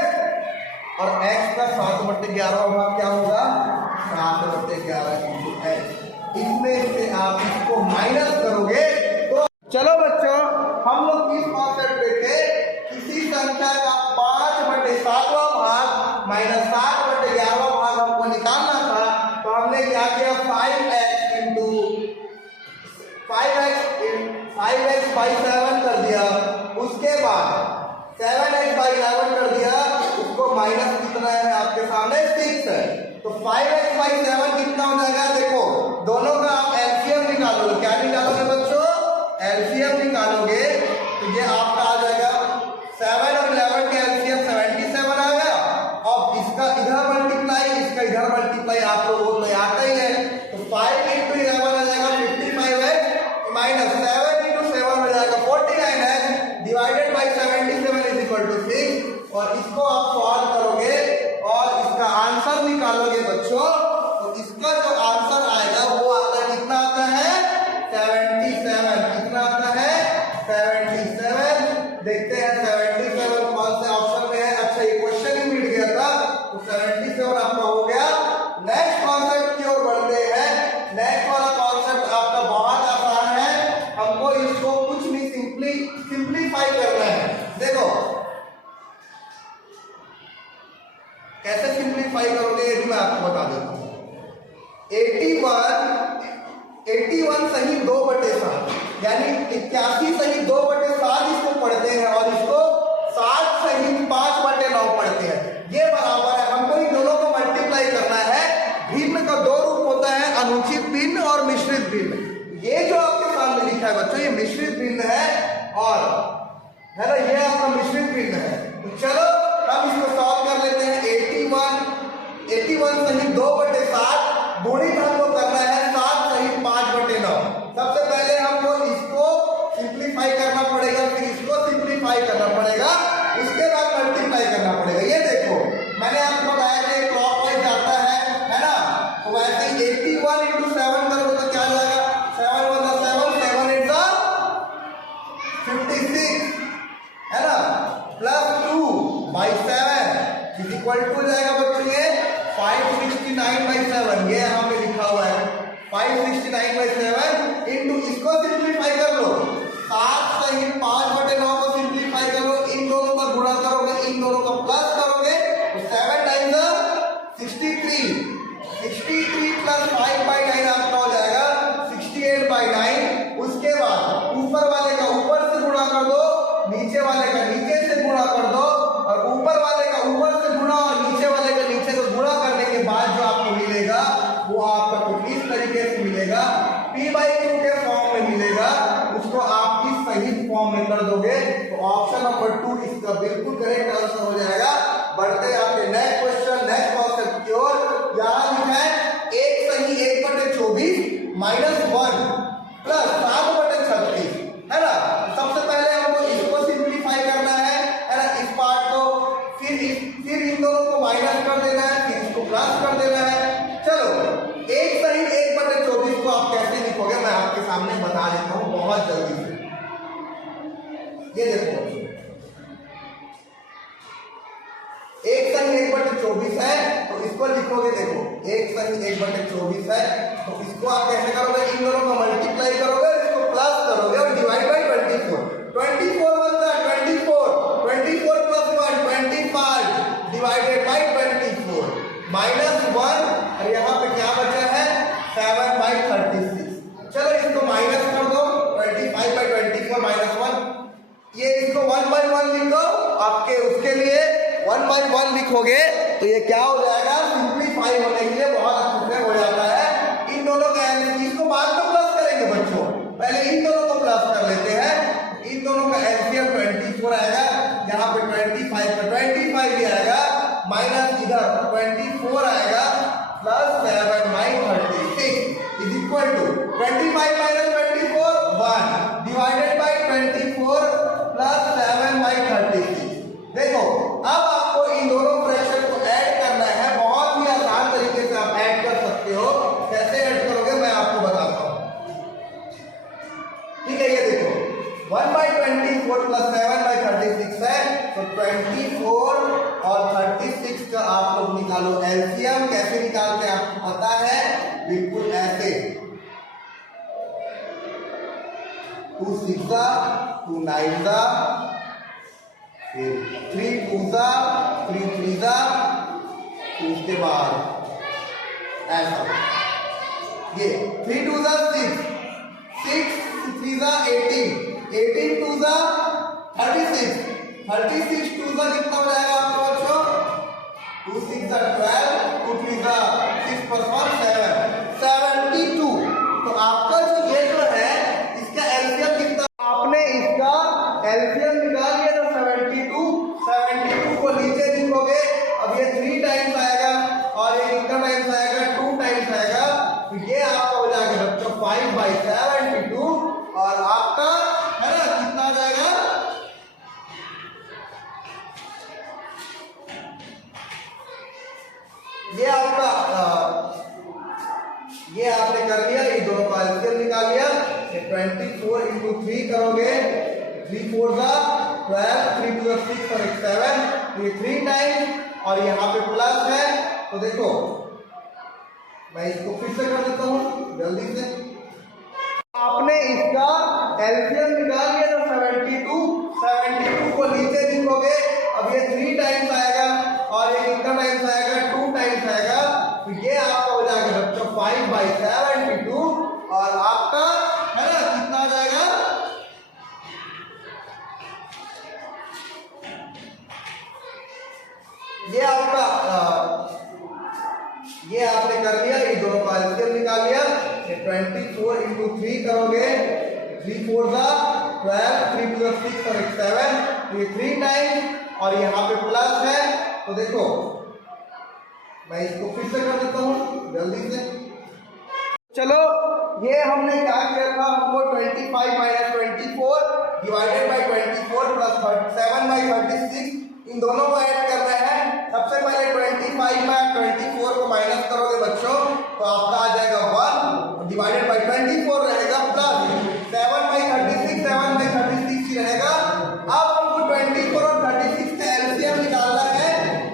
और x का 7/11 भाग क्या होगा? 7/11 इंटू x। इसमें से आप इसको माइनस करोगे तो चलो बच्चों, हम लोग किस कॉन्सेप्ट पे थे? किसी संख्या का 5/7 भाग माइनस 7/11 भाग हमको निकालना था। तो हमने क्या किया? 5x/7 कर दिया। उसके बाद 7x/11 कर दिया। उसको माइनस कितना है आपके सामने? 6 है। तो 5x/7 कितना हो जाएगा? देखो दोनों का आप एलसीएम निकालोगे। क्या निकालोगे बच्चों? एलसीएम निकालोगे तो ये आपका आ जाएगा 7 और 11 के एलसीएम 77 आ गया। अब इसका इधर मल्टीप्लाई, इसका इधर मल्टीप्लाई आप लोगों को आता ही है। तो 5 इंटू 11 आ जाएगा 55x, माइनस 7 इंटू 7 हो जाएगा 49x, divided by 77 is equal to 6। और इसको आप सॉल्व करोगे और इसका आंसर निकालोगे बच्चों, तो इसका जो आंसर आएगा वो आता है, कितना आता है? 77। कितना आता है? 77। देखते हैं 77 कौन से ऑप्शन में है। अच्छा ये क्वेश्चन ही मिल गया था, तो 77 आपका हो गया। नेक्स्ट कॉन्सेप्ट की ओर बढ़ते हैं। नेक्स्ट वाला कॉन्सेप्ट आपका बहुत आसान है, हमको इसको कुछ नहीं सिंप्लीफाई करना है। देखो कैसे सिंप्लीफाई करोगे ये भी मैं आपको बता देता हूं। 81 सही 2/7, यानी 81 सही 2/7 इसको पढ़ते हैं, और इसको 60 सही 5/9 पढ़ते हैं। ये बराबर है। हमको इन दोनों को मल्टीप्लाई करना है। भिन्न का 2 रूप होता है, अनुचित भिन्न और मिश्रित भिन्न। ये जो आपके सामने लिखा है बच्चों, ये मिश्रित भिन्न है, और है ना, ये आपका मिश्रित भिन्न है। तो चलो हम इसको सॉल्व कर लेते हैं। 81 सही 2/7 गुणित हमको करना है 7 सही 5/9। सबसे पहले हमको इसको सिंप्लीफाई करना पड़ेगा, फिर इसको सिंप्लीफाई करना पड़ेगा, उसके बाद मल्टीप्लाई करना पड़ेगा। ये देखो मैंने आपको बताया कि क्लॉकवाइज जाता है ना। तो वैसे 81 इंटू 7 करोगे तो क्या आ जाएगा? 7 1 7 7 8 56 है ना। 9/7 इंटू इसको सिंप्लीफाई कर लो, 7 सही 5/9 को सिंप्लीफाई कर लो, इन दोनों का गुणा करोगे, इन दोनों का प्लस करोगे तो 7 टाइम्स 63, 63 प्लस 5/9 आपका हो जाएगा 68/9। उसके बाद ऊपर वाले का ऊपर से गुणा कर दो, नीचे वाले का नीचे से गुणा कर दो, और ऊपर वाले का ऊपर से गुणा और नीचे वाले का नीचे से गुणा करने के बाद जो आपको मिलेगा वो आपका कुछ इस तरीके से मिलेगा, p/q के फॉर्म में मिलेगा, उसको आप इस सही फॉर्म में कर दोगे तो ऑप्शन नंबर 2 इसका बिल्कुल करेक्ट आंसर हो जाएगा। बढ़ते हैं आपके नेक्स्ट क्वेश्चन, नेक्स्ट कॉन्सेप्ट की ओर। यहां लिखा है 1 सही 1/24 माइनस 1 प्लस 7/36 है ना। सबसे पहले हमको इसको सिंप्लीफाई करना है ना, इस पार्ट को, फिर इन दोनों को माइनस कर देना है, फिर इसको प्लस कर देना है। चलो 1 सही 1/24 को आप कैसे लिखोगे मैं आपके सामने बता देता हूं बहुत जल्दी से। ये देखो 1 सही 1/24 है तो इसको लिखोगे, देखो 1 सही 1/24 है तो इसको आप कैसे करोगे, इन दोनों को मल्टीप्लाई करोगे, इसको प्लस करोगे और डिवाइड बाय 24, 24 बनता है 24, 24 प्लस 1 25 डिवाइडेड बाय 24 माइनस 1, और यहाँ पे क्या बचा है 7/36। चलो इसको माइनस कर दो, 25/24 माइनस 1, ये इसको 1/1 लिखो, आपके उसके लिए 1/1 लिखोगे तो ये क्या हो जाएगा, सिंप्लीफाई होने के लिए बहुत अच्छे से हो जाता है। इन दोनों का इसको बाद में प्लस करेंगे बच्चों, पहले इन दोनों को प्लस कर लेते हैं। इन दोनों का एलसीएम 24 आएगा, यहाँ पे 25 पे 25 भी आएगा, माइनस इधर 24 आएगा, plus 7/36 is equal to 25 minus 24 1 divided by 24 plus 7/36। देखो अब आपको इन दोनों फ्रैक्शन को ऐड करना है, बहुत ही आसान तरीके से आप ऐड कर सकते हो। कैसे ऐड करोगे मैं आपको बताता हूं, ठीक है। ये देखो 1/24 प्लस 7/36 है तो 24 और 36 का आप लोग निकालो एलसीएम। कैसे निकालते हैं आपको पता है, बिल्कुल ऐसे 2 6 2 9 3 2 3 3 उसके बाद ऐसा, ये 3 2 6 6 3 18 18 2 36 36 2 कितना हो जाएगा आपका बच्चों, 2 6 12 2 3 6 प्लस 1 7 72। तो आपका जो ये जो है इसका एलसीएम कितना, आपने इसका एलसीएम निकाल लिया तो 72 को नीचे लिखोगे, अब ये 3 टाइम्स आएगा और ये कितना टाइम्स आएगा 2 टाइम्स आएगा, तो ये आपका हो जाएगा बच्चों 5/72 और आपका है ना कितना आ जाएगा, ये आपका ये आपने कर लिया, ये दोनों का एलसीएम निकाल लिया। 24 इंटू 3 करोगे, 3 4 12 3 2 6 और 7, ये 3 टाइम्स और यहाँ पे प्लस है। तो देखो मैं इसको फिर से कर देता हूँ जल्दी से, आपने इसका एलसीएम निकाल लिया तो 72 को नीचे लिखोगे, अब ये 3 टाइम्स आएगा और ये कितना टाइम्स आएगा 2 टाइम्स आएगा, तो ये आपका हो जाएगा बच्चों 5/72 और आपका है ना कितना आ जाएगा, ये आपका ये आपने कर लिया, ये दोनों का एलसीएम निकाल लिया। 24 इंटू 3 करोगे, 3 4 12 3 2 6 और 7, ये 3 टाइम्स और यहाँ पे प्लस है। तो देखो मैं इसको फिर से कर देता हूँ जल्दी से। चलो ये हमने क्या किया था, हमको 25 माइनस 24 डिवाइडेड बाय 24 प्लस 7/36 इन दोनों को ऐड करना है। सबसे पहले 25 में 24 को माइनस करोगे बच्चों तो आपका आ जाएगा 1 डिवाइडेड बाय 24 रहेगा प्लस 7/36 ही रहेगा। अब हमको 24 और 36 का एलसीएम निकालना है।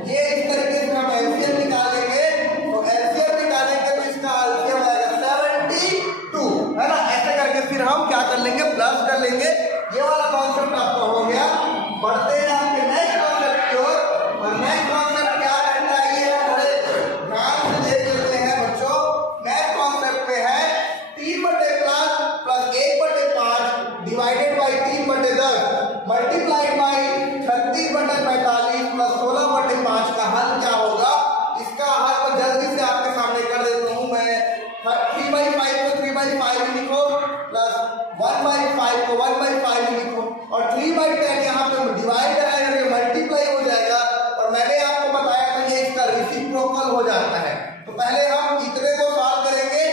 ये इस तरीके से हम एलसीएम निकालेंगे, तो एलसीएम निकालेंगे तो इसका एलसीएम आएगा 72। फिर हम क्या कर लेंगे, प्लस कर लेंगे। ये वाला कॉन्सेप्ट आपका हो गया। बढ़ते हैं आपके नेक्स्ट कॉन्सेप्ट की ओर, और नेक्स्ट कॉन्सेप्ट क्या रहता है ये थोड़े ध्यान से देख लेते हैं बच्चों। नेक्स्ट कॉन्सेप्ट में है 3/5 plus 1/5 divided by 3/10 multiplied by 36/45 plus 16/5 का हल क्या होगा। इसका हल मैं जल्दी से आपके सामने कर देता हूँ। मैं 3/5 को 3/5 लिखो, प्लस 1/5 को 1/5 लिखो, और 3/10 यहाँ पे डिवाइड है, ये मल्टीप्लाई हो जाएगा। और मैंने आपको बताया था ये इसका रेसिप्रोकल हो जाता है। तो पहले हम इतने को सॉल्व करेंगे,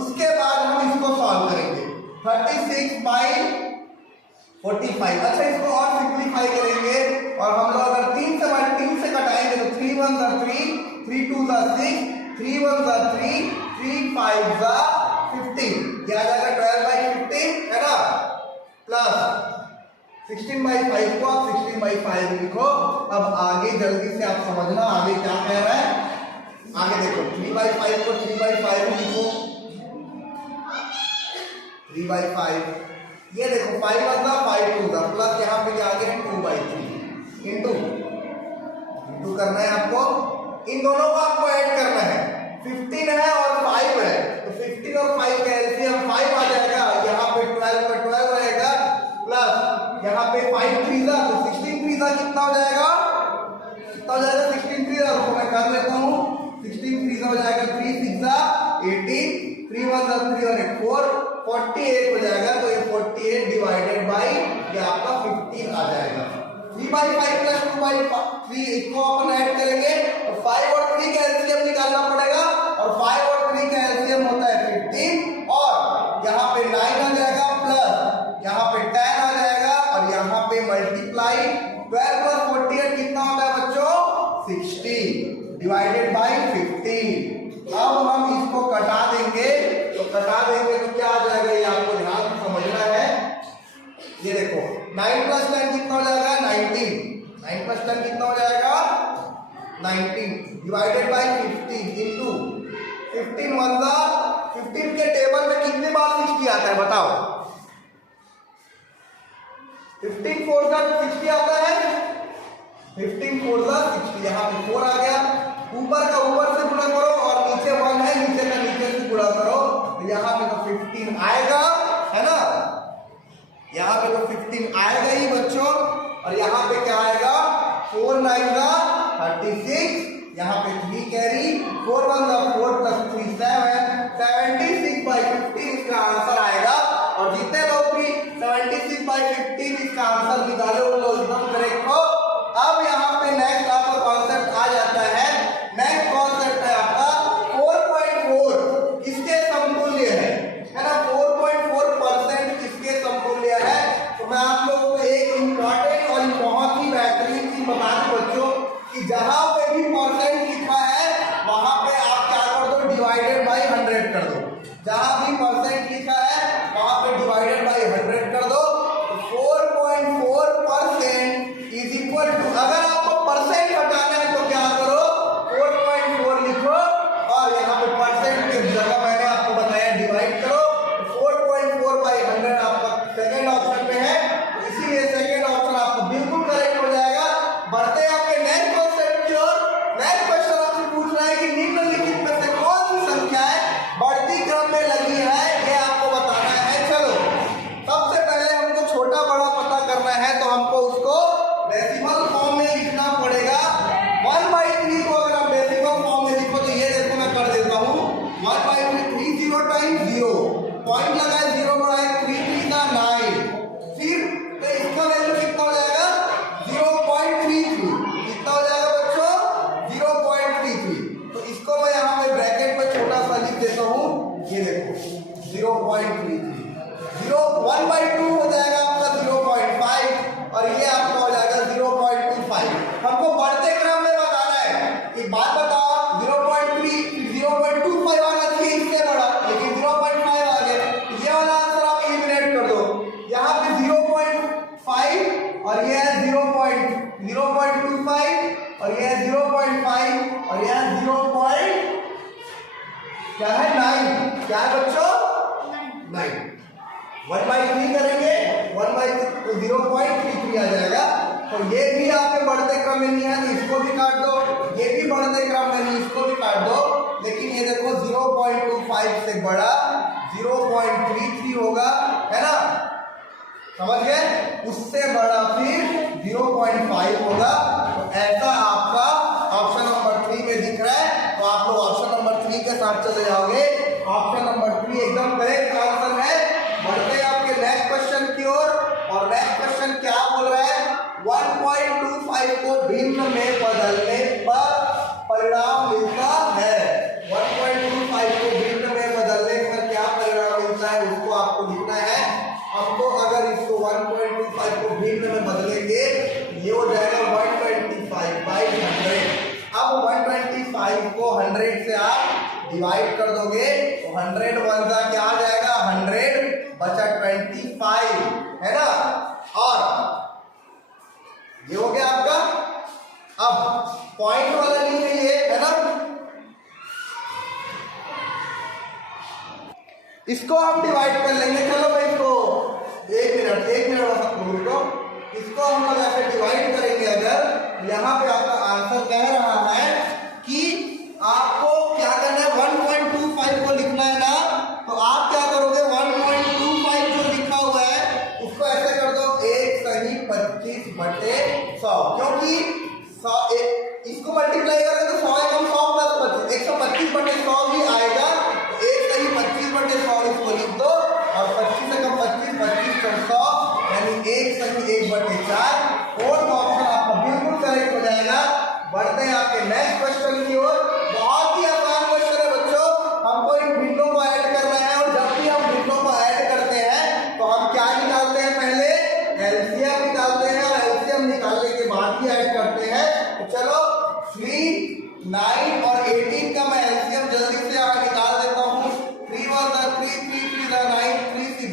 उसके बाद हम इसको सॉल्व करेंगे। 36/45। अच्छा, इसको और सिंप्लीफाई करेंगे, और हम लोग अगर 3 से कटाएंगे तो 3 1 3, 3 2 6, 3 1 3, 3 5 15, क्या आ जाएगा 12/15 है ना, प्लस 16/5 को आप 16/5 लिखो। अब आगे जल्दी से आप समझना आगे क्या कह रहा है। आगे देखो 3/5 को 3/5 लिखो, 3/5, ये देखो 5 1 5 2 प्लस यहाँ पे क्या आ गया 2/3 इंटू करना है आपको। इन दोनों को आपको ऐड करना है। 15 है और 5 है, तो 15 और 5 का एलसीएम 5 आ जाएगा। यहाँ पे 12 का 12 रहेगा, प्लस यहाँ पे 5 3 तो 16 3 कितना हो जाएगा, कितना हो जाएगा 16 3, तो मैं कर लेता हूँ। 16 3 हो जाएगा 3 6 18, 3 1 3 और 1 4, 48 हो जाएगा। तो ये 48 डिवाइडेड बाई ये आपका 15 आ जाएगा। 3/5 प्लस 2/3 इसको अपन ऐड करेंगे तो 5 और 3 का एलसीएम निकालना पड़ेगा, और 5 और 3 का एलसीएम होता है 15, और यहाँ पे 9 आ जाएगा, प्लस यहाँ पे 10 आ जाएगा, और यहाँ पे मल्टीप्लाई 12 प्लस 48 कितना होता है बच्चों 60 डिवाइडेड बाई 15। अब हम इसको कटा देंगे, तो कटा देंगे तो क्या आ जाएगा ये आपको ध्यान से समझना है। ये देखो 9 प्लस 10 कितना हो जाएगा 19, 9 प्लस 10 कितना हो जाएगा 19 डिवाइडेड बाई 50 इंटू 15 1 15 के टेबल में कितने बार 60 आता है बताओ। 15 4 60 आता है, 15 4 60, यहाँ पे 4 आ गया। ऊपर का ऊपर से गुणा करो, और नीचे 1 है, नीचे का नीचे से गुणा करो, तो यहाँ पे तो 15 आएगा, है ना। यहाँ पे तो 15 आएगा ही बच्चों, और यहाँ पे क्या आएगा 4 9 36, यहाँ पे 3 कैरी, 4 1 4 प्लस 3 7, 76/15 इसका आंसर आएगा। और जितने लोग भी 76/15 इसका आंसर निकाले वो लोग एकदम करेक्ट हो। अब यहाँ पे नेक्स्ट आपका कॉन्सेप्ट आ जाता है। नेक्स्ट कॉन्सेप्ट है आपका 4.4 इसके समतुल्य है ना, 4.4% इसके समतुल्य है। तो मैं आप लोगों को एक इंपॉर्टेंट और बहुत ही बेहतरीन चीज बता दूं बच्चों, कि जहां पे भी परसेंट लिखा है वहां पे आप क्या कर दो डिवाइडेड बाई 100 कर दो। जहां भी परसेंट लिखा है वहां पे डिवाइडेड बाई 100 कर दो। 4.4% इज इक्वल टू, अगर आपको परसेंट हटाना है तो क्या करो 4.4 लिखो, और यहाँ पे परसेंट की जगह मैंने आपको बताया डिवाइड करो। 4.4/100 आपका सेकेंड ऑप्शन में है, इसीलिए सेकेंड ऑप्शन आपको बिल्कुल करेक्ट हो जाएगा। बढ़ते हैं आपके नेक्स्ट कॉन्सेप्ट की ओर। नेक्स्ट क्वेश्चन आपसे पूछ रहा है कि निम्नलिखित में से कौन सी संख्याएं बढ़ती क्रम में लगी है, ये आपको बताना है। चलो सबसे पहले हमको छोटा बड़ा पता करना है, तो हमको उसको डेसिमल फॉर्म में लिखना पड़ेगा। 1/3 को अगर आप डेसिमल फॉर्म में लिखो तो ये देखो मैं कर देता हूँ 1/3 3 0 टाइम्स 0, पॉइंट लगाए 0 बढ़ाए 3 3 9, फिर तो इसका वैल्यू कितना हो जाएगा 0.33, कितना हो जाएगा बच्चों 0.33। तो इसको मैं यहाँ पे ब्रैकेट में छोटा सा लिख देता हूँ, ये देखो 0.33, 1/2 हो जाएगा आपका 0.5, और ये आपका हो जाएगा 0.25। हमको बढ़ते क्रम में बताना है। एक बात बताओ 0.25 आना चाहिए इससे बड़ा, लेकिन 0.5 आ गया, ये वाला आंसर आप एलिमिनेट कर दो। यहाँ पे 0.5 और ये है 0.25 और ये है 0.5 और ये है 0. क्या है 9, क्या है बच्चों 9। 1/3 करेंगे, 1/3 तो 0.33 आ जाएगा। तो ये भी आपके बढ़ते क्रम में नहीं है तो इसको भी काट दो, ये भी बढ़ते क्रम में नहीं, इसको भी काट दो। लेकिन ये देखो 0.25 से बड़ा 0.33 होगा, है ना, समझ गए, उससे बड़ा फिर 0.5 होगा। तो ऐसा आपका ऑप्शन नंबर 3 में दिख रहा है। तो आप लोग ऑप्शन नंबर 3 के साथ चले जाओगे। ऑप्शन नंबर 3 एकदम करेक्ट आंसर है। बढ़ते हैं आपके नेक्स्ट क्वेश्चन की ओर। और नेक्स्ट क्वेश्चन क्या बोल रहा है, 1.25 को भिन्न में बदलने पर परिणाम मिलता है। 1.25 को भिन्न में बदलने पर क्या परिणाम मिलता है उसको आपको लिखना है। हमको अगर इसको 1.25 को भिन्न में बदलेंगे ये हो जाएगा 125/100। अब 125 को 100 से आप डिवाइड कर दोगे तो 100 1 का क्या आ जाएगा, 100 बचा 25, है ना। और ये हो गया आपका। अब पॉइंट वाला लिख लिए, है ना, इसको हम डिवाइड कर लेंगे। चलो भाई, इसको एक मिनट बस, इसको हम लोग ऐसे डिवाइड करेंगे। अगर यहाँ पे आपका आंसर कह रहा है कि आपको क्या करना है, 1.25 को लिखना है ना, तो आप क्या करोगे, 1.25 जो लिखा हुआ है उसको ऐसे कर दो 1 सही 25/100, क्योंकि 100 इसको मल्टीप्लाई करेंगे तो 100 एकम 100 प्लस 25 125/100 भी आएगा। तो 1 सही 25/100 इसको लिख दो और 25 एकम 25 25/100 यानी 1 सही 1/4। फोर्थ ऑप्शन आपका बिल्कुल करेक्ट हो जाएगा। बढ़ते हैं आपके नेक्स्ट क्वेश्चन की ओर। बहुत ही आसान क्वेश्चन है बच्चों, हमको इन भिन्नों को ऐड करना है। और जब भी हम भिन्नों को ऐड करते हैं तो हम क्या निकालते हैं, पहले एलसीएम निकालते हैं और एलसीएम निकालने के बाद ही ऐड करते हैं। तो चलो 3, 9 और 18 का मैं एलसीएम जल्दी से यहाँ निकाल देता हूँ। 3 1 3 3 3 9 3 6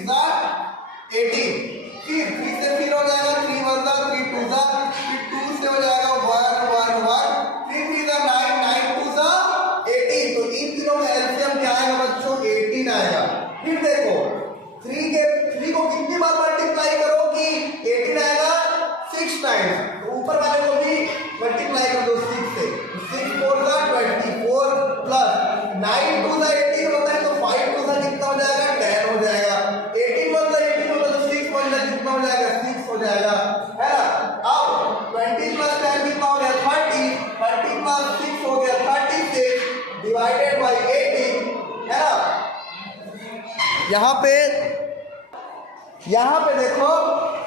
18, फिर 3 से फिर हो जाएगा 3 1 3 2 फिर 2 से हो जाएगा 1 1 1 3 3 9 9 2 18। तो इन तीनों में एलसीएम क्या आएगा बच्चों, 18 आएगा। फिर देखो 3 को कितनी बार मल्टीप्लाई करो कि 18 आएगा, 6 टाइम्स। तो ऊपर वाले को भी मल्टीप्लाई कर दो 6 से, 6 4 24 प्लस 9 2 18 होता है तो 5 2 कितना हो जाएगा, 10 हो जाएगा। 18 1 18 होता है तो 6 1 कितना हो जाएगा, 6 हो जाएगा, है ना। अब 20 प्लस 10 कितना हो गया, 30 30 प्लस 6 हो गया 36 डिवाइडेड बाय 18, है ना। यहाँ पे देखो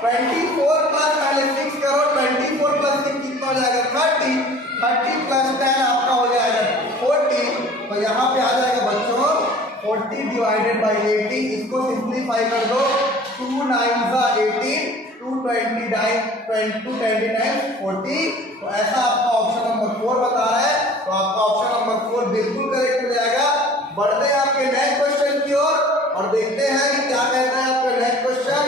24 प्लस पहले 6 करो, 24 प्लस 6 कितना हो जाएगा, 30 30 प्लस 10 आपका हो जाएगा 40। तो यहाँ पे आ जाएगा बच्चों 40 डिवाइडेड बाई 80। इसको सिंप्लीफाई कर दो, 2 9 18 229 40। तो ऐसा आपका ऑप्शन नंबर 4 बता रहा है। तो आपका ऑप्शन नंबर 4 बिल्कुल करेक्ट हो जाएगा। बढ़ते हैं आपके नेक्स्ट क्वेश्चन की ओर और देखते हैं कि क्या कहता है आपका नेक्स्ट क्वेश्चन।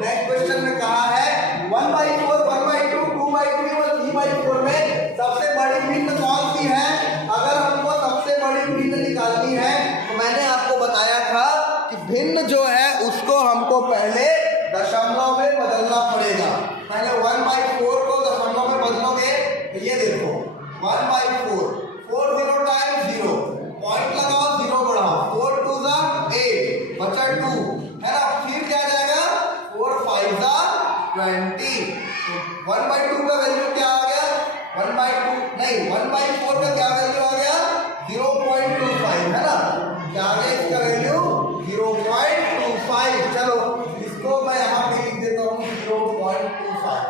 नेक्स्ट क्वेश्चन में कहा है 1/4 1/2 2/3 और 3/4 में सबसे बड़ी भिन्न कौन सी है। अगर हमको सबसे बड़ी भिन्न निकालनी है तो मैंने आपको बताया था कि भिन्न जो है उसको हमको पहले दशमलव में बदलना पड़ेगा। पहले 1/4 को दशमलव में बदलोगे तो ये देखो 1/4 4 0 टाइम्स 0 पॉइंट लगाओ 0 बढ़ाओ 4 2 8 बचा 2, है ना। फिर क्या जाएगा 4 5 20। तो 1/2 का वैल्यू क्या आ गया, 1/2 नहीं 1/4 का क्या वैल्यू आ गया 0.25, है ना। क्या आ गया इसका वैल्यू 0.25। चलो इसको मैं यहाँ पे लिख देता हूँ 0.25।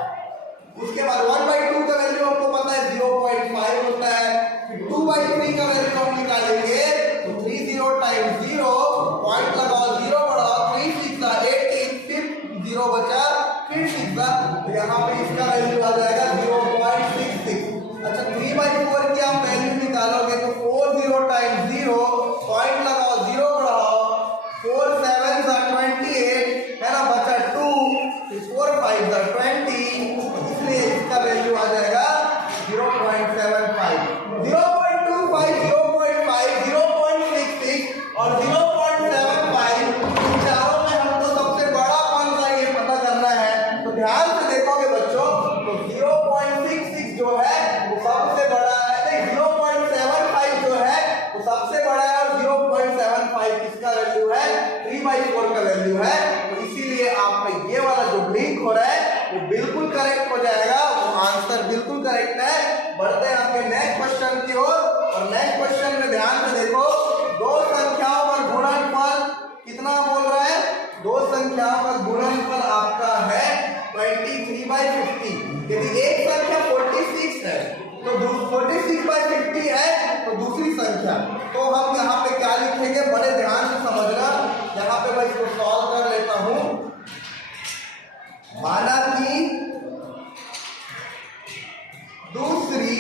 उसके बाद 1/2 का वैल्यू हमको पता है 0.5 होता है। फिर 2/3 का वैल्यू हम निकालेंगे तो 3 0 टाइम्स 0 पॉइंट लगाओ 0 बढ़ाओ 3 6 18 फिर 0 बचा फिर 6। तो यहाँ पे इसका वैल्यू आ वैल्यू है 3/4 का वैल्यू है। तो इसीलिए आपका ये वाला जो ब्लिंक हो रहा है वो बिल्कुल करेक्ट हो जाएगा, वो आंसर बिल्कुल करेक्ट है। बढ़ते हैं आपके नेक्स्ट क्वेश्चन की ओर। और नेक्स्ट क्वेश्चन में ध्यान से देखो, दो संख्याओं का गुणनफल कितना बोल रहा है, दो संख्याओं का गुणनफल आपका है 23/50। यदि एक संख्या 46 है तो 46/50 है तो दूसरी संख्या, तो हम यहाँ पे क्या लिखेंगे, बड़े ध्यान से समझना। यहाँ पे मैं इसको सॉल्व कर लेता हूं। माना कि दूसरी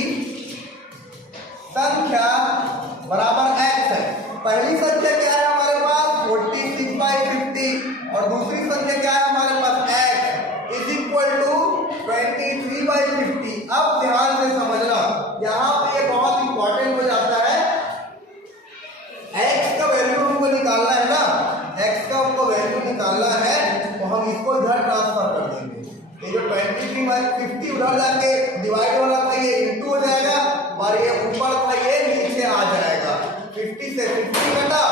संख्या बराबर x है। पहली संख्या क्या है हमारे पास 46/50 और दूसरी संख्या क्या है हमारे पास x इज इक्वल टू 23/50। अब ध्यान से समझना, यहाँ पे ये बहुत इंपॉर्टेंट हो जाता है। x का वैल्यू हमको निकालना है ना, x का हमको वैल्यू निकालना है, तो हम इसको इधर ट्रांसफर कर देंगे। ये जो 23/50 उधर जाके डिवाइड हो रहा था ये इंटू हो जाएगा, और ये ऊपर था ये नीचे आ जाएगा। 50 से 50 कटा,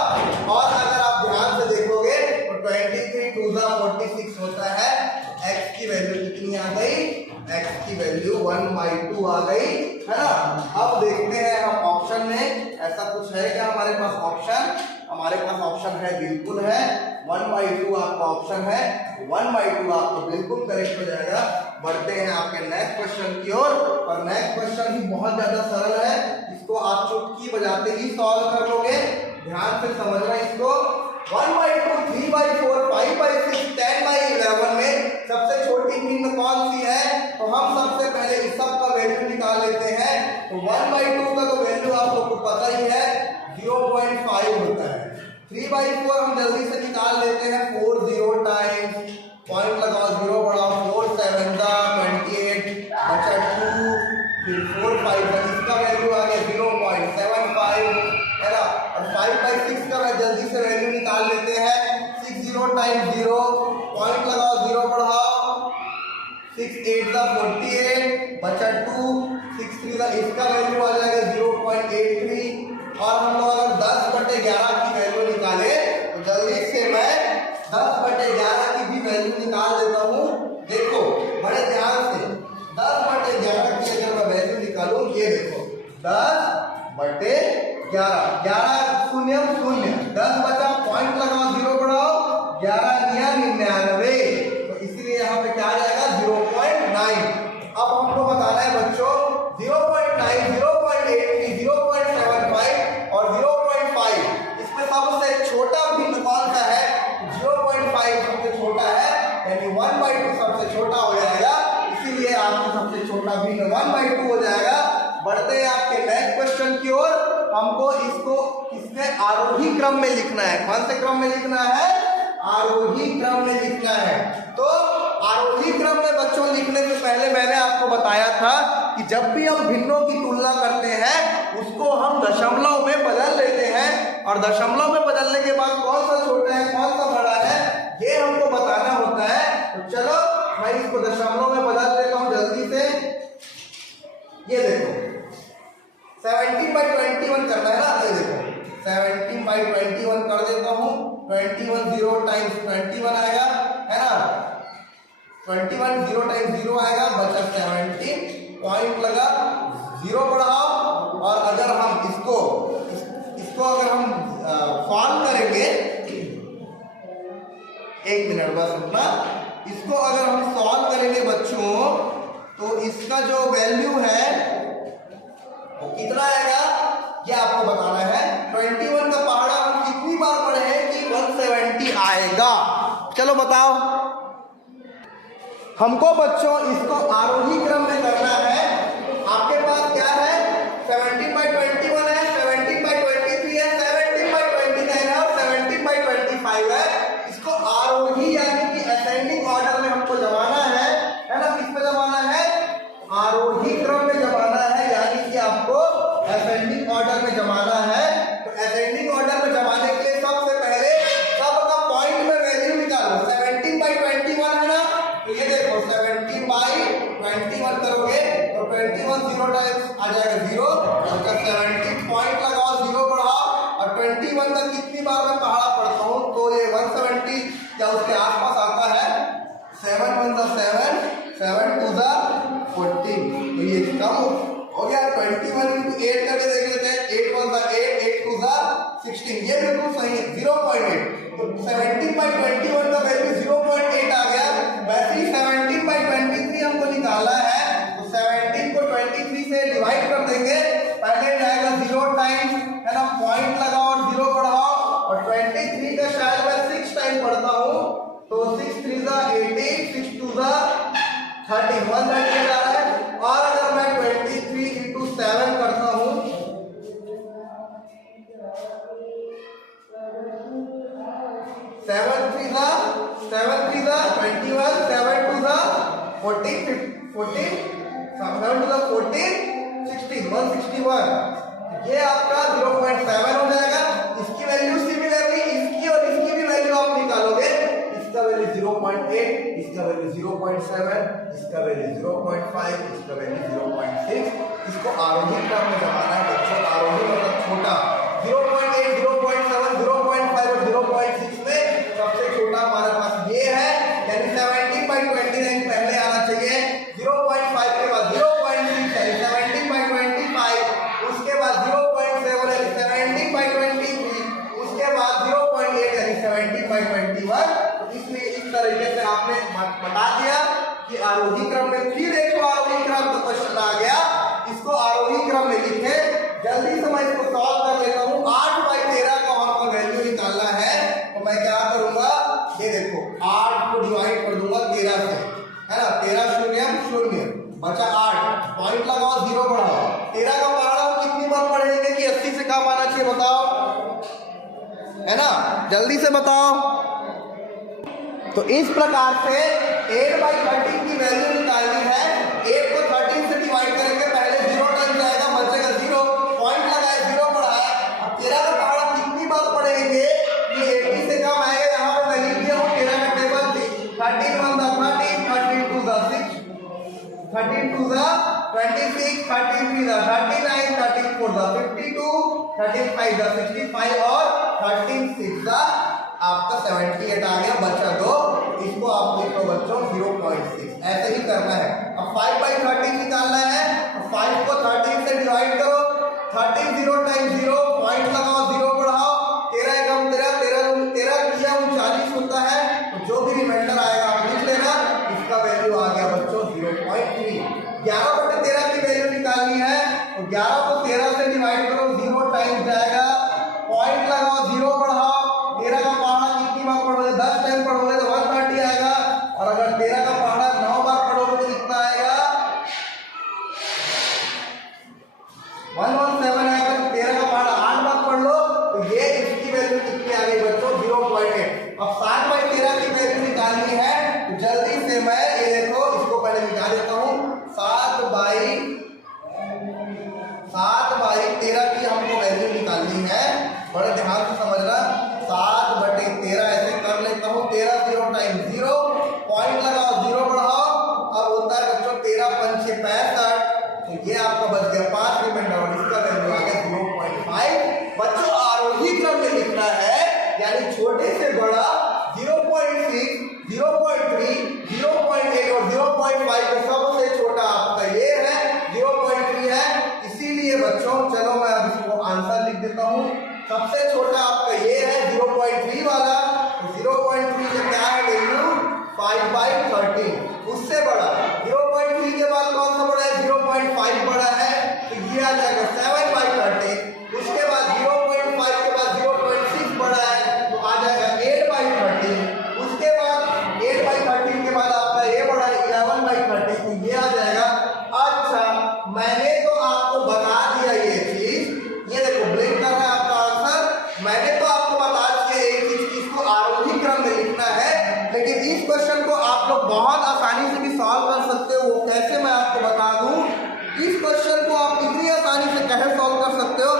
और अगर आप ध्यान से देखोगे तो 23 2 46 होता है। x की वैल्यू कितनी आ गई, x की वैल्यू 1/2 आ गई, है ना। अब देखते हैं हम ऑप्शन में ऐसा कुछ है क्या हमारे पास ऑप्शन, हमारे पास ऑप्शन है, बिल्कुल है। 1/2 आपका ऑप्शन है, 1/2 आपको बिल्कुल करेक्ट हो जाएगा। बढ़ते हैं आपके नेक्स्ट क्वेश्चन की ओर। और नेक्स्ट क्वेश्चन ही बहुत ज्यादा सरल है, इसको आप चुटकी बजाते ही सॉल्व कर लोगे। ध्यान से समझना इसको। 1/2 3/4 5/6 10/11 में सबसे छोटी भिन्न कौन सी है, तो हम सबसे पहले इस सब का वैल्यू निकाल लेते हैं। तो 1/2 का तो वैल्यू आप लोग को पता ही है 0.5 होता है। 3/4 हम जल्दी से निकाल लेते हैं, 4 0 टाइम्स पॉइंट लगाओ, 0 बढ़ाओ, 4 7 28 बचा 2, फिर 4 5 इसका वैल्यू आ गया 0.75, है ना। और 5/6 का मैं जल्दी से वैल्यू निकाल लेते हैं, 6 0 टाइम्स 0 पॉइंट लगाओ, 0 बढ़ाओ, 6 8 48 बचा 2, 6 3 इसका वैल्यू आ जाएगा 0.83। और हम लोग अगर 10/11 की वैल्यू निकाले तो जल्दी से मैं 10/11 की भी वैल्यू निकाल देता हूँ। देखो बड़े ध्यान से, 10/11 की अगर मैं वैल्यू निकालूं, ये देखो 10/11 11 शून्य शून्य 10 बचा, पॉइंट लगाओ, 0 बढ़ाओ, 11 99, तो इसीलिए यहाँ पे क्या आ जाएगा 0.9। अब हमको बताना है बच्चों 0.9 0.83 0.75 और 0.5 इसमें सबसे छोटा भिन्न कौन सा है, 0.5 सबसे छोटा है, यानी 1/2 सबसे छोटा हो जाएगा, इसीलिए आपका सबसे छोटा भिन्न 1/2 हो जाएगा। बढ़ते हैं आपके नेक्स्ट क्वेश्चन की ओर। हमको इसको इसमें आरोही क्रम में लिखना है। कौन से क्रम में लिखना है, आरोही क्रम में लिखना है। तो आरोही क्रम में बच्चों लिखने से पहले मैंने आपको बताया था कि जब भी हम भिन्नों की तुलना करते हैं उसको हम दशमलव में बदल लेते हैं, और दशमलव में बदलने के बाद कौन सा छोटा है कौन सा बड़ा है ये हमको बताना होता है। तो चलो मैं इसको दशमलव में बदल देता हूँ जल्दी से। ये देखो 17/21 करना है ना, ये देखो 17/21 कर देता हूँ। 21 0 टाइम्स 21 आएगा, है ना, 21 0 टाइम्स 0 आएगा, बचा 17, पॉइंट लगा, 0 बढ़ाओ। और अगर हम इसको अगर हम सॉल्व करेंगे, एक मिनट बस रुकना, इसको अगर हम सॉल्व करेंगे बच्चों तो इसका जो वैल्यू है वो कितना आएगा ये आपको बताना है। 21 का पहाड़ा हम कितनी बार पढ़े हैं कि 170 आएगा, चलो बताओ। हमको बच्चों इसको आरोही क्रम में करना है। आपके पास क्या है 17/21 है, 17/23 है, 17/29 है और 17/25 है। इसको आरोही यानी कि असेंडिंग ऑर्डर में हमको जमाना है ना, किस पे जमाना है, आरोही क्रम में जमाना है, यानी कि आपको असेंडिंग ऑर्डर में जमाना है। तो असेंडिंग ऑर्डर में जमाने के लिए सबसे पहले सबका पॉइंट में वैल्यू निकालो। 17/21 है ना, तो ये देखो 17/21 करोगे तो 21 0 टाइम्स आ जाएगा 0, और 17 17/21 का वैल्यू 0.8 आ गया। वैसे ही 17/23 हमको निकाला है, तो 17 को 23 से डिवाइड कर देंगे। पहले जाएगा 0 टाइम्स, है ना, पॉइंट लगाओ और 0 बढ़ाओ। और 23 का शायद मैं 6 टाइम पढ़ता हूँ, तो 6 3 ज़ा 18, 6 2 ज़ा 30, 130 आ रहा है। और अगर मैं 23 into 7 करता हूँ, 7 3 ज़ा 21, 7 2 ज़ा 14, 14, 7 2 ज़ा 14, 16, 161। ये आपका 0.7 हो जाएगा। इसकी वैल्यू सिमिलरली इसकी और इसकी भी वैल्यू आप निकालोगे। इसका वैल्यू 0.8, इसका वैल्यू 0.7, इसका वैल्यू 0.5, इसका वैल्यू 0.6। इसको आरोही क्रम में जमाना है बच्चों। आरोही मतलब छोटा, 0.8, 0.7, 0.5 और 0.6 में सबसे छोटा हमारे पास ये है, यानी 17/29 पहले आना चाहिए। 0.5 के बाद 0.6 यानी 17/25, उसके बाद 0.7 यानी 17/23, उसके बाद 0.8 यानी 17/21। इसलिए इस तरीके से आपने बता दिया कि आरोही क्रम में। फिर एक आरोही क्रम का क्वेश्चन आ गया, इसको आरोही क्रम में लिखे। जल्दी से मैं इसको सॉल्व कर लेता हूँ। 8/13 का हमको वैल्यू निकालना है, तो मैं क्या करूंगा, ये देखो 8 को डिवाइड कर दूंगा 13 से, है ना, 13 शून्य शून्य बचा 8, पॉइंट लगाओ 0 बढ़ाओ। 13 का पहाड़ा कितनी बार पढ़ेंगे कि 80 से कम आना चाहिए, बताओ, है ना, जल्दी से बताओ। तो इस प्रकार से 8/13 की वैल्यू निकालनी है। 8 को 13 से डिवाइड करेंगे, पहले 0 टर्म जाएगा, बचेगा 0, पॉइंट लगाए 0 बढ़ाया। अब 13 का पहाड़ा कितनी बार पढ़ेंगे कि 80 से कम आएगा। यहाँ पे मैं लिख दिया हूँ 13 का टेबल, 13 1 ज़ा 30, 13 2 ज़ा 6, 13 2 ज़ा 26, 13 3 ज़ा 39, 13 4 ज़ा 52, 13 5 ज़ा 65 और 13 6 ज़ा आपका 78 आ गया, बचा 2। इसको आप लिखो बच्चों 0.6। ऐसे ही करना है। अब 5/13 निकालना है, तो 5 को 13 से डिवाइड करो, 13 0 टाइम्स 0, पॉइंट लगाओ 0 बढ़ाओ, 13 एकम 13, 13 किया 39 होता है। तो जो भी रिमाइंडर आएगा आप लिख लेना। इसका वैल्यू आ गया बच्चों 0.3। 11/13 की वैल्यू निकालनी है, तो 11 को 13 से डिवाइड करो, 0 टाइम्स जाएगा, पॉइंट लगाओ 0 बढ़ाओ। 13 का पहाड़ा कितनी बार पढ़ोगे, 10 टाइम पढ़ोगे तो 130 आएगा। और अगर 13 का पहाड़ा 9 बार पढ़ोगे तो कितना आएगा, 117 आएगा। तो 13 का पहाड़ा 8 बार पढ़ लो, तो ये इसकी वैल्यू कितनी आ गई बच्चों, 0.8। अब 7/13 की वैल्यू निकालनी है, तो जल्दी से मैं ये देखो इसको पहले निकाल देता हूँ। 7/13 की हमको वैल्यू निकालनी है, बड़े ध्यान से समझना। 7/13 ऐसे कर लेता हूँ, 13 0 टाइम्स 0, पॉइंट लगाओ 0 बढ़ाओ। अब होता है बच्चों 13 5 6 65, तो ये आपका बच गया 5 रिमाइंडर और इसका वैल्यू आ गया 0.5। बच्चों आरोही क्रम में लिखना है, यानी छोटे से बड़ा 0.6, 0.3, 0.8 और 0.5 सबसे छोटा आपका ये है 0.3 है। इसीलिए बच्चों चलो मैं अब इसको आंसर लिख देता हूँ। सबसे छोटा आपका ये है 0.3 वाला, तो 0.3 का क्या है वैल्यू 5/13। उससे बड़ा 0.3 के बाद कौन सा बड़ा है, 0.5 बड़ा है, तो ये आ जाएगा 7/13। उसके बाद 0.5 के बाद 0.6 बड़ा है, तो आ जाएगा 8/13। उसके बाद 8/13 के बाद आपका ये बड़ा है 11/13, तो ये आ जाएगा। अच्छा, मैंने तो आपको बता दिया ये चीज, ये देखो ब्लिंक कर रहा है आपका आंसर। मैंने तो आपको बता दिया एक चीज कि इसको आरोही क्रम में लिखना है, लेकिन इस क्वेश्चन को आप लोग बहुत आसानी से भी सॉल्व कर सकते हो। वो कैसे मैं आपको बता दूं। इस क्वेश्चन को आप इतनी आसानी से कैसे सॉल्व कर सकते हो,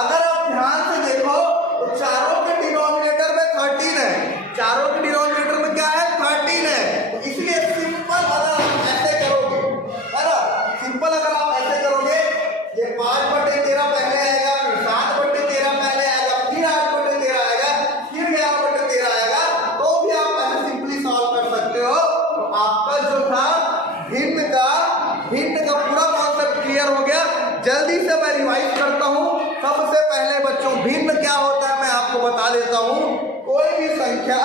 अगर आप ध्यान से देखो तो चारों के डिनोमिनेटर में 13 है, चारों के डिनोमिनेटर में क्या है 13 है। तो इसलिए सिंपल अगर आप ऐसे करोगे, है ना, सिंपल अगर आप ऐसे करोगे, ये 5/13 पहले आएगा, फिर 7/13 पहले आएगा, फिर 8/13 आएगा, फिर 11/13 आएगा, तो भी आप ऐसे सिंपली सॉल्व कर सकते हो। तो आपका जो था भिन्न का पूरा कॉन्सेप्ट क्लियर हो गया। जल्दी से मैं रिवाइज करता हूँ। सबसे पहले बच्चों भिन्न क्या होता है मैं आपको बता देता हूँ। कोई भी संख्या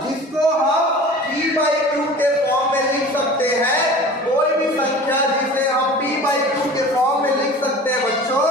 जिसको हम p/q के फॉर्म में लिख सकते हैं, कोई भी संख्या जिसे हम p/q के फॉर्म में लिख सकते हैं बच्चों,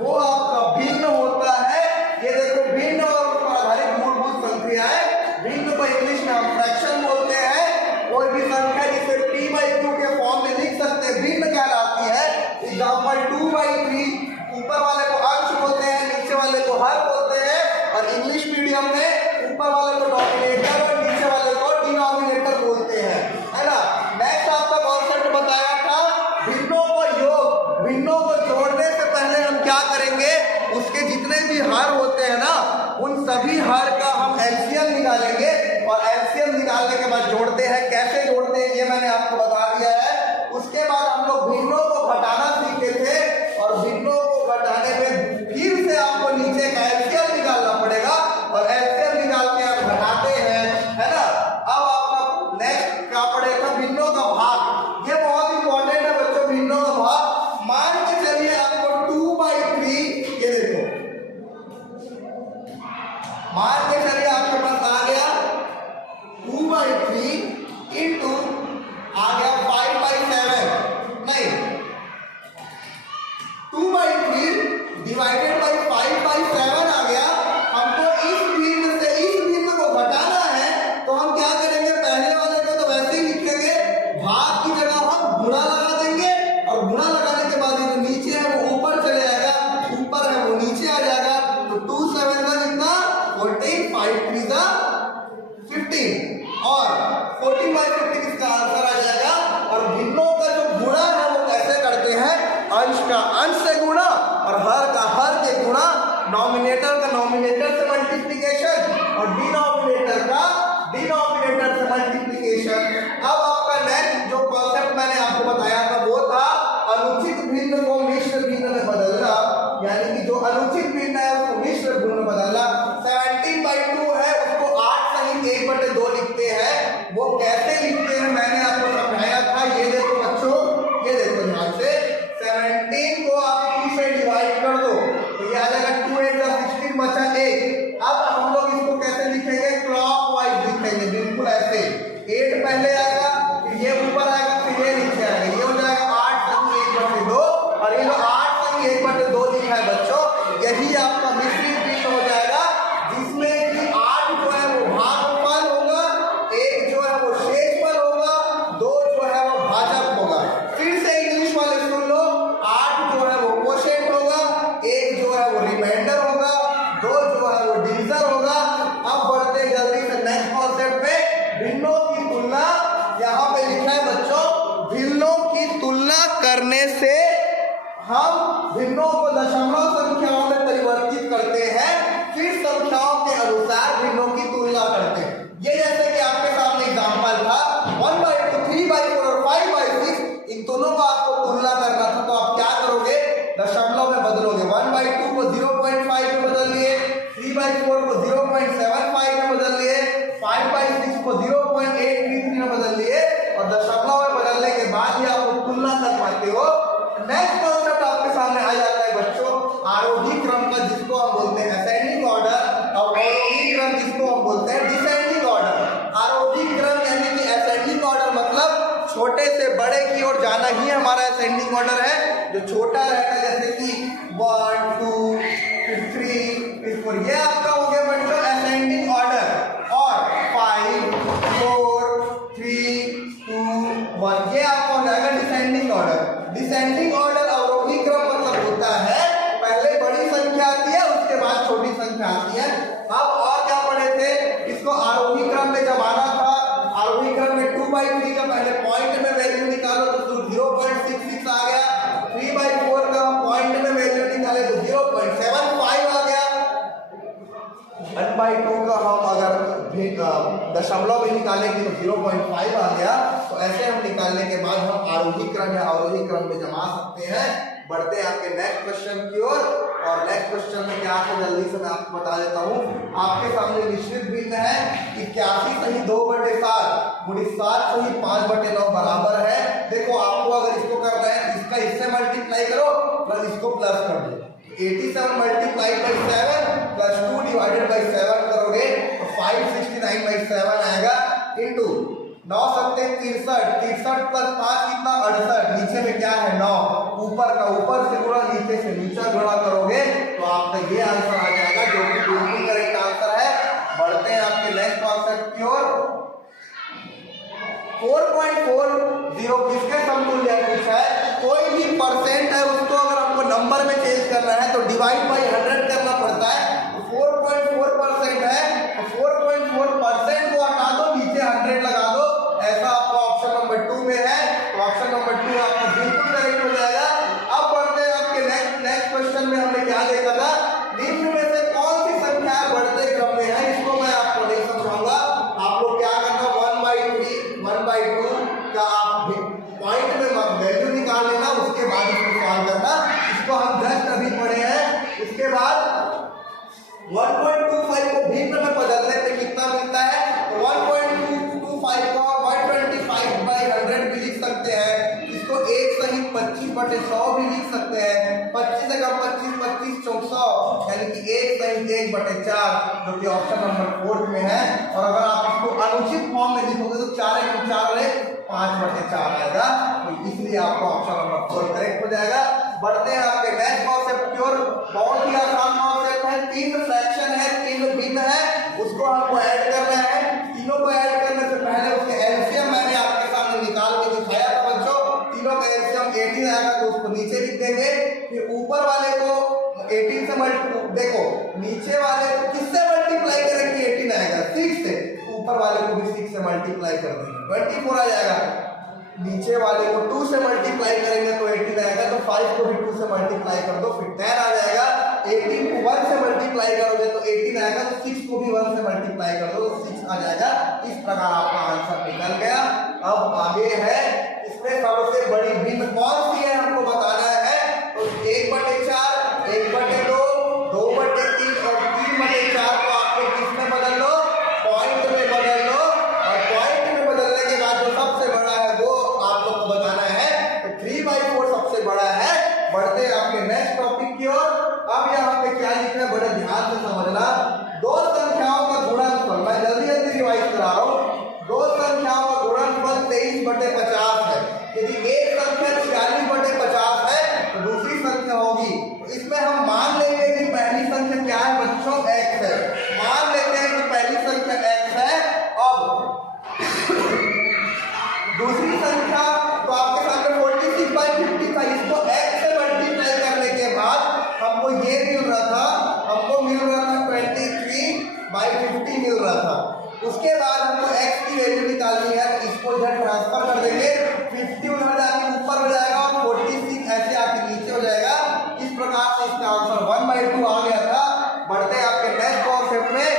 वो आपका भिन्न होता है। ये देखो भिन्न और आधारित मूलभूत संख्याएं, भिन्न को इंग्लिश में हम फ्रैक्शन बोलते हैं। कोई भी संख्या जिसे p/q के फॉर्म में लिख सकते हैं भिन्न कहलाती है। एग्जांपल 2/3, ऊपर वाले को अंश बोलते हैं, नीचे वाले को हर बोलते हैं। और इंग्लिश मीडियम में ऊपर वाले को डोमिनेटर और नीचे वाले को डिनोमिनेटर बोलते हैं, है ना। नेक्स्ट आपका कॉन्सेप्ट बताया था भिन्नों को योग, भिन्नों को जोड़ने से पहले हम क्या करेंगे, उसके जितने भी हर होते हैं ना, उन सभी हर का हम एलसीएम निकालेंगे और एलसीएम निकालने के बाद जोड़ते हैं। कैसे जोड़ते हैं ये मैंने आपको बता दिया है। उसके बाद हम लोग भिन्नों को घटाना सीखे थे और भिन्नों को घटाने में फिर से आपको नीचे का एलसीएम निकालना पड़ेगा और एलसीएम निकाल के आप घटाते हैं, है ना। अब आपका नेक्स्ट क्या पड़ेगा, भिन्नों का भाग। ये बहुत इंपॉर्टेंट है बच्चों, भिन्नों का भाग। मान के चलिए आपको 2/3, ये देखो मान के चलिए आपके पास आ गया 2/3 इंटू आ गया 5/7, नहीं 2/3 डिवाइडेड बाई 5/7 आ गया। हमको इस भिन्न से इस भिन्न को घटाना है, तो हम क्या करेंगे, पहले वाले को तो वैसे ही लिखेंगे, भाग की जगह हम गुणा लगा देंगे और गुणा लगाने के बाद जो नीचे है वो ऊपर चले जाएगा, ऊपर है वो नीचे आ जाएगा। तो 2 7 का कितना 14, 5 3 का 15 और 14/15 इसका आंसर आ जाएगा। और भिन्नों का जो गुणा है वो कैसे करते हैं, अंश का अंश से गुणा और हर का हर से गुणा, नॉमिनेटर का नॉमिनेटर से मल्टीप्लिकेशन और डिनोमिनेटर का डिनोमिनेटर से मल्टीप्लिकेशन। अब आपका नेक्स्ट जो कॉन्सेप्ट मैंने आपको बताया था वो था अनुचित भिन्न को मिश्र भिन्न में बदलना, यानी कि जो अनुचित भिन्न है उसको मिश्र भिन्न में बदलना। 17/2 है, उसको 8 सहित 1/2 लिखते हैं। वो कैसे लिखते हैं मैंने आपको समझाया था। ये देखो बच्चों, ये देखो ध्यान से, 17 को आप 2 से डिवाइड कर दो तो ये आ जाएगा 2 8 का 16 बचा 1। अब हम लोग इसको कैसे लिखेंगे, क्लॉकवाइज लिखेंगे, बिल्कुल ऐसे। 8 पहले आएगा, फिर ये ऊपर आएगा, फिर ये नीचे आएगा। ये हो जाएगा 8 संग 1/2 और ये जो 8 संग 1/2 लिखा है बच्चों, यही आपका मिश्रित भिन्न हो जाएगा, जिसमें कि 8 जो है वो भागफल होगा, 1 जो है वो शेषफल होगा, 2 जो है वो भाजक होगा। फिर से इंग्लिश वाले सुन लो, 8 जो है वो कोशेंट होगा, 1 जो है वो रिमाइंडर होगा, 2 जो है वो डिविजन होगा। अब बढ़ते जल्दी से नेक्स्ट कॉन्सेप्ट पे, भिन्नों की तुलना। यहाँ पे लिखा है बच्चों, भिन्नों की तुलना करने से हम भिन्नों को दशमलव संख्याओं में परिवर्तित करते हैं, फिर संख्याओं के अनुसार भिन्नों की तुलना करते हैं। ये जैसे कि आपके सामने एग्जांपल था 1/2, 3/4 और 5/6, इन दोनों को आपको तुलना करना था, तो आप क्या करोगे, दशमलव में बदलोगे। 1/2 को 0.5 में बदल लिए, 3/4 को 0.75 में बदल लिए, 5/6 को 0.833 में बदल लिए और दशमलव में बदलने के बाद ही आप तुलना कर पाते हो। नेक्स्ट कॉन्सेप्ट आपके सामने आ जाता है बच्चों, आरोही क्रम का, जिसको हम बोलते हैं असेंडिंग ऑर्डर, और अवरोही क्रम जिसको हम बोलते हैं डिसेंडिंग ऑर्डर। आरोही क्रम यानी कि असेंडिंग ऑर्डर मतलब छोटे से बड़े की ओर जाना ही हमारा असेंडिंग ऑर्डर है। जो छोटा रहता है जैसे कि 1 2 फिर 3 फिर 4, ये आपका हो गया बच्चों असेंडिंग ऑर्डर। और 5 4 3 2 1 ये आपका हो जाएगा डिसेंडिंग ऑर्डर। डिसेंडिंग ऑर्डर अवरोही क्रम मतलब होता है पहले बड़ी संख्या आती है, उसके बाद छोटी संख्या आती है। अब और क्या पढ़े थे, इसको आरोही क्रम में जब आना था, आरोही क्रम में 2/3 का पहले पॉइंट में वैल्यू निकालो तो 0.66 आ गया, 3/4 का पॉइंट में वैल्यू निकाले तो 0.75 आ गया, 1/2 का हम अगर दशमलव में निकालेंगे तो 0.5 आ गया। तो ऐसे हम निकालने के बाद हम आरोही क्रम या अवरोही क्रम में जमा सकते हैं। बढ़ते हैं आपके नेक्स्ट क्वेश्चन की ओर। और नेक्स्ट क्वेश्चन में क्या है जल्दी से मैं आपको बता देता हूँ। आपके सामने मिश्रित भिन्न है, 81 सही 2/7 गुणित 7 सही 5/9 बराबर है। देखो आपको अगर इसको करना है, इसका इससे मल्टीप्लाई करो प्लस इसको प्लस कर दो। 87 × 7 + 2 / 7 करोगे तो 569/7 आएगा इंटू 9 सत्ते 63, 63 प्लस 5 कितना 68, नीचे में क्या है 9, ऊपर का ऊपर से गुणा नीचे से नीचे गुणा करोगे तो आपका ये आंसर आ जाएगा जो कि बिल्कुल करेक्ट आंसर है। बढ़ते हैं आपके नेक्स्ट कॉन्सेप्ट की ओर। 4.40 किसके समतुल्य पूछा है? कोई भी परसेंट है उसको अगर आपको नंबर में चेंज करना है तो डिवाइड बाई 100 करना पड़ता है। 4.4% है तो 4.4% को हटा दो, नीचे 100 लगा दो, ऐसा आपका ऑप्शन नंबर 2 में है। तो ऑप्शन नंबर 2 आपका बिल्कुल करेक्ट हो जाएगा। अब बढ़ते हैं आपके नेक्स्ट क्वेश्चन में। हमने क्या देखा था? निम्न में से कौन सी संख्या बढ़ते क्रम में है? इसको मैं आपको नहीं समझाऊंगा। आप लोग क्या करना, 1/3 1/2 का आप पॉइंट में वैल्यू निकाल लेना, उसके बाद इसको सॉल्व करना। इसको हम जस्ट अभी पढ़े हैं। इसके बाद 1.25 को भिन्न में बदलने पे कितना मिलता है? तो 1.225 को 125/100 भी लिख सकते हैं। इसको 1 सहित 25/100 भी लिख सकते हैं। 25 का 25 25 400 यानी कि 1 सहित 1/4 जो कि ऑप्शन नंबर 4 में है। और अगर आप इसको अनुचित फॉर्म में लिखोगे तो 4 × 4 5/4 आएगा। तो इसलिए आपका ऑप्शन नंबर 4 करेक्ट हो जाएगा। बढ़ते हैं आपके नेक्स्ट कॉन्सेप्ट की ओर। बहुत ही आसान कॉन्सेप्ट है। 3 फ्रैक्शन है, 3 भिन्न है, उसको हमको ऐड करना है। तीनों को ऐड करने से पहले उसके एलसीएम मैंने आपके सामने निकाल के दिखाया था बच्चों। तीनों का एलसीएम 18 आएगा तो उसको नीचे लिख देंगे। फिर ऊपर वाले को 18 से देखो नीचे वाले को किससे मल्टीप्लाई करेंगे? 18 आएगा 6 से, ऊपर वाले को भी 6 से मल्टीप्लाई कर देंगे 24 आ जाएगा। नीचे वाले को 2 से मल्टीप्लाई करेंगे तो 18 आएगा, तो 5 को भी 2 से मल्टीप्लाई कर दो फिर 10 आ जाएगा। 18 को 1 से मल्टीप्लाई करोगे तो 18 आएगा, तो 6 को भी 1 से मल्टीप्लाई कर दो तो 6 आ जाएगा। इस प्रकार आपका आंसर निकल गया। अब आगे है, इसमें सबसे बड़ी भिन्न कौन सी है हमको बताना है। तो 1/4, 1/2, 2/3 और 3/4 को आपको किसमें बदल लो? पॉइंट में बदल लो। और पॉइंट में बदलने के बाद जो सबसे बड़ा है वो आप लोग को बताना है। तो 3/4 सबसे बड़ा है। बढ़ते हैं आपके नेक्स्ट टॉपिक की ओर। अब यहाँ पे क्या लिखना है बड़े ध्यान से समझना। दो संख्याओं का गुणनफल, मैं जल्दी जल्दी रिवाइज करा रहा हूँ। दो संख्याओं का गुणनफल 23/50 है। यदि एक संख्या 46/50 है तो दूसरी संख्या होगी। तो इसमें हम मान लेंगे कि पहली संख्या क्या है बच्चों? x है। मान लेते हैं कि पहली संख्या x है। अब दूसरी संख्या तो आपके सामने 46/50 था। इसको x से मल्टीप्लाई करने के बाद हमको ये मिल रहा था, हमको मिल रहा था 23/50 मिल रहा था। उसके बाद हमको x की वैल्यू निकालनी है, तो इसको इधर ट्रांसफर कर देंगे। 50 उधर जाके ऊपर हो जाएगा और 46 ऐसे आके नीचे हो जाएगा। इस प्रकार से इसका आंसर 1/2 आ गया था। बढ़ते हैं आपके नेक्स्ट कॉन्सेप्ट में।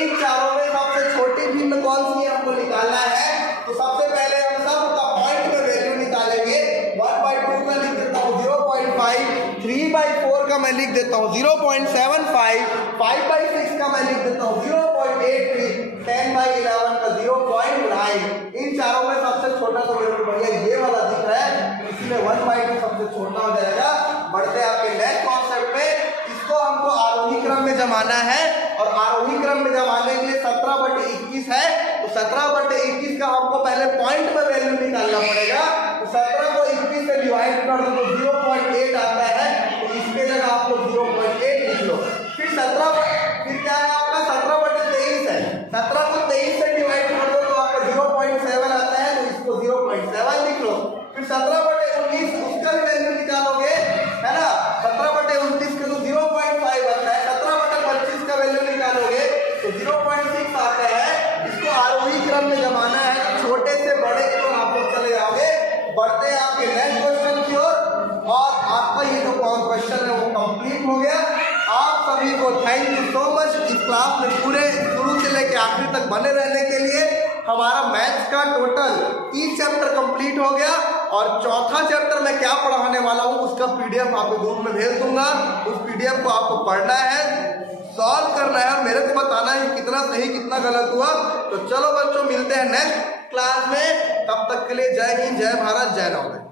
इन चारों में सबसे छोटी भिन्न कौन सी है हमको निकालना है। तो सबसे पहले हम सबका पॉइंट में वैल्यू निकालेंगे। 1/2 का लिख देता हूँ 0.5, 3/4 का मैं लिख देता हूँ 0.75, 5/6 का मैं लिख देता हूँ 0.83, 10/11 का 0.9। इन चारों में सबसे छोटा तो मेरे को भैया ये वाला दिख रहा है, इसलिए 1/2 सबसे छोटा हो जाएगा। बढ़ते हैं आपके नेक्स्ट कॉन्सेप्ट में। इसको हमको आरोही क्रम में जमाना है और आरोही क्रम में जमाने के लिए 17/21 है। तो 17/21 का हमको पहले पॉइंट में वैल्यू निकालना पड़ेगा। तो 17 को 21 से डिवाइड कर दो तो 0.8 आता है। तो इसके जगह आपको 0.8 लिख लो। फिर क्या है आपका 17/23 है। 17 को 23 से डिवाइड कर दो तो आपका 0.7 आता है, तो इसको 0.7 लिख लो। फिर 17/19 उसका भी वैल्यू निकालोगे, है ना। 17/29 का तो 0.5 आता है। 17/25 का वैल्यू निकालोगे तो 0.6 आता है। इसको आरोही क्रम में जमाना है, तो छोटे से बड़े की ओर आप लोग चले जाओगे। बढ़ते हैं आपके नेक्स्ट क्वेश्चन की ओर। और आपका ये जो क्वेश्चन है वो कंप्लीट हो गया। आप सभी को थैंक यू सो मच इस क्लास में पूरे शुरू से लेकर आखिरी तक बने रहने के लिए। हमारा मैथ्स का टोटल 3 चैप्टर कंप्लीट हो गया और चौथा चैप्टर मैं क्या पढ़ाने वाला हूँ उसका पीडीएफ आपको ग्रुप में भेज दूंगा। उस पीडीएफ को आपको पढ़ना है, सॉल्व करना है, मेरे को बताना है कितना सही कितना गलत हुआ। तो चलो बच्चों मिलते हैं नेक्स्ट क्लास में। तब तक के लिए जय हिंद, जय भारत, जय नवोदय।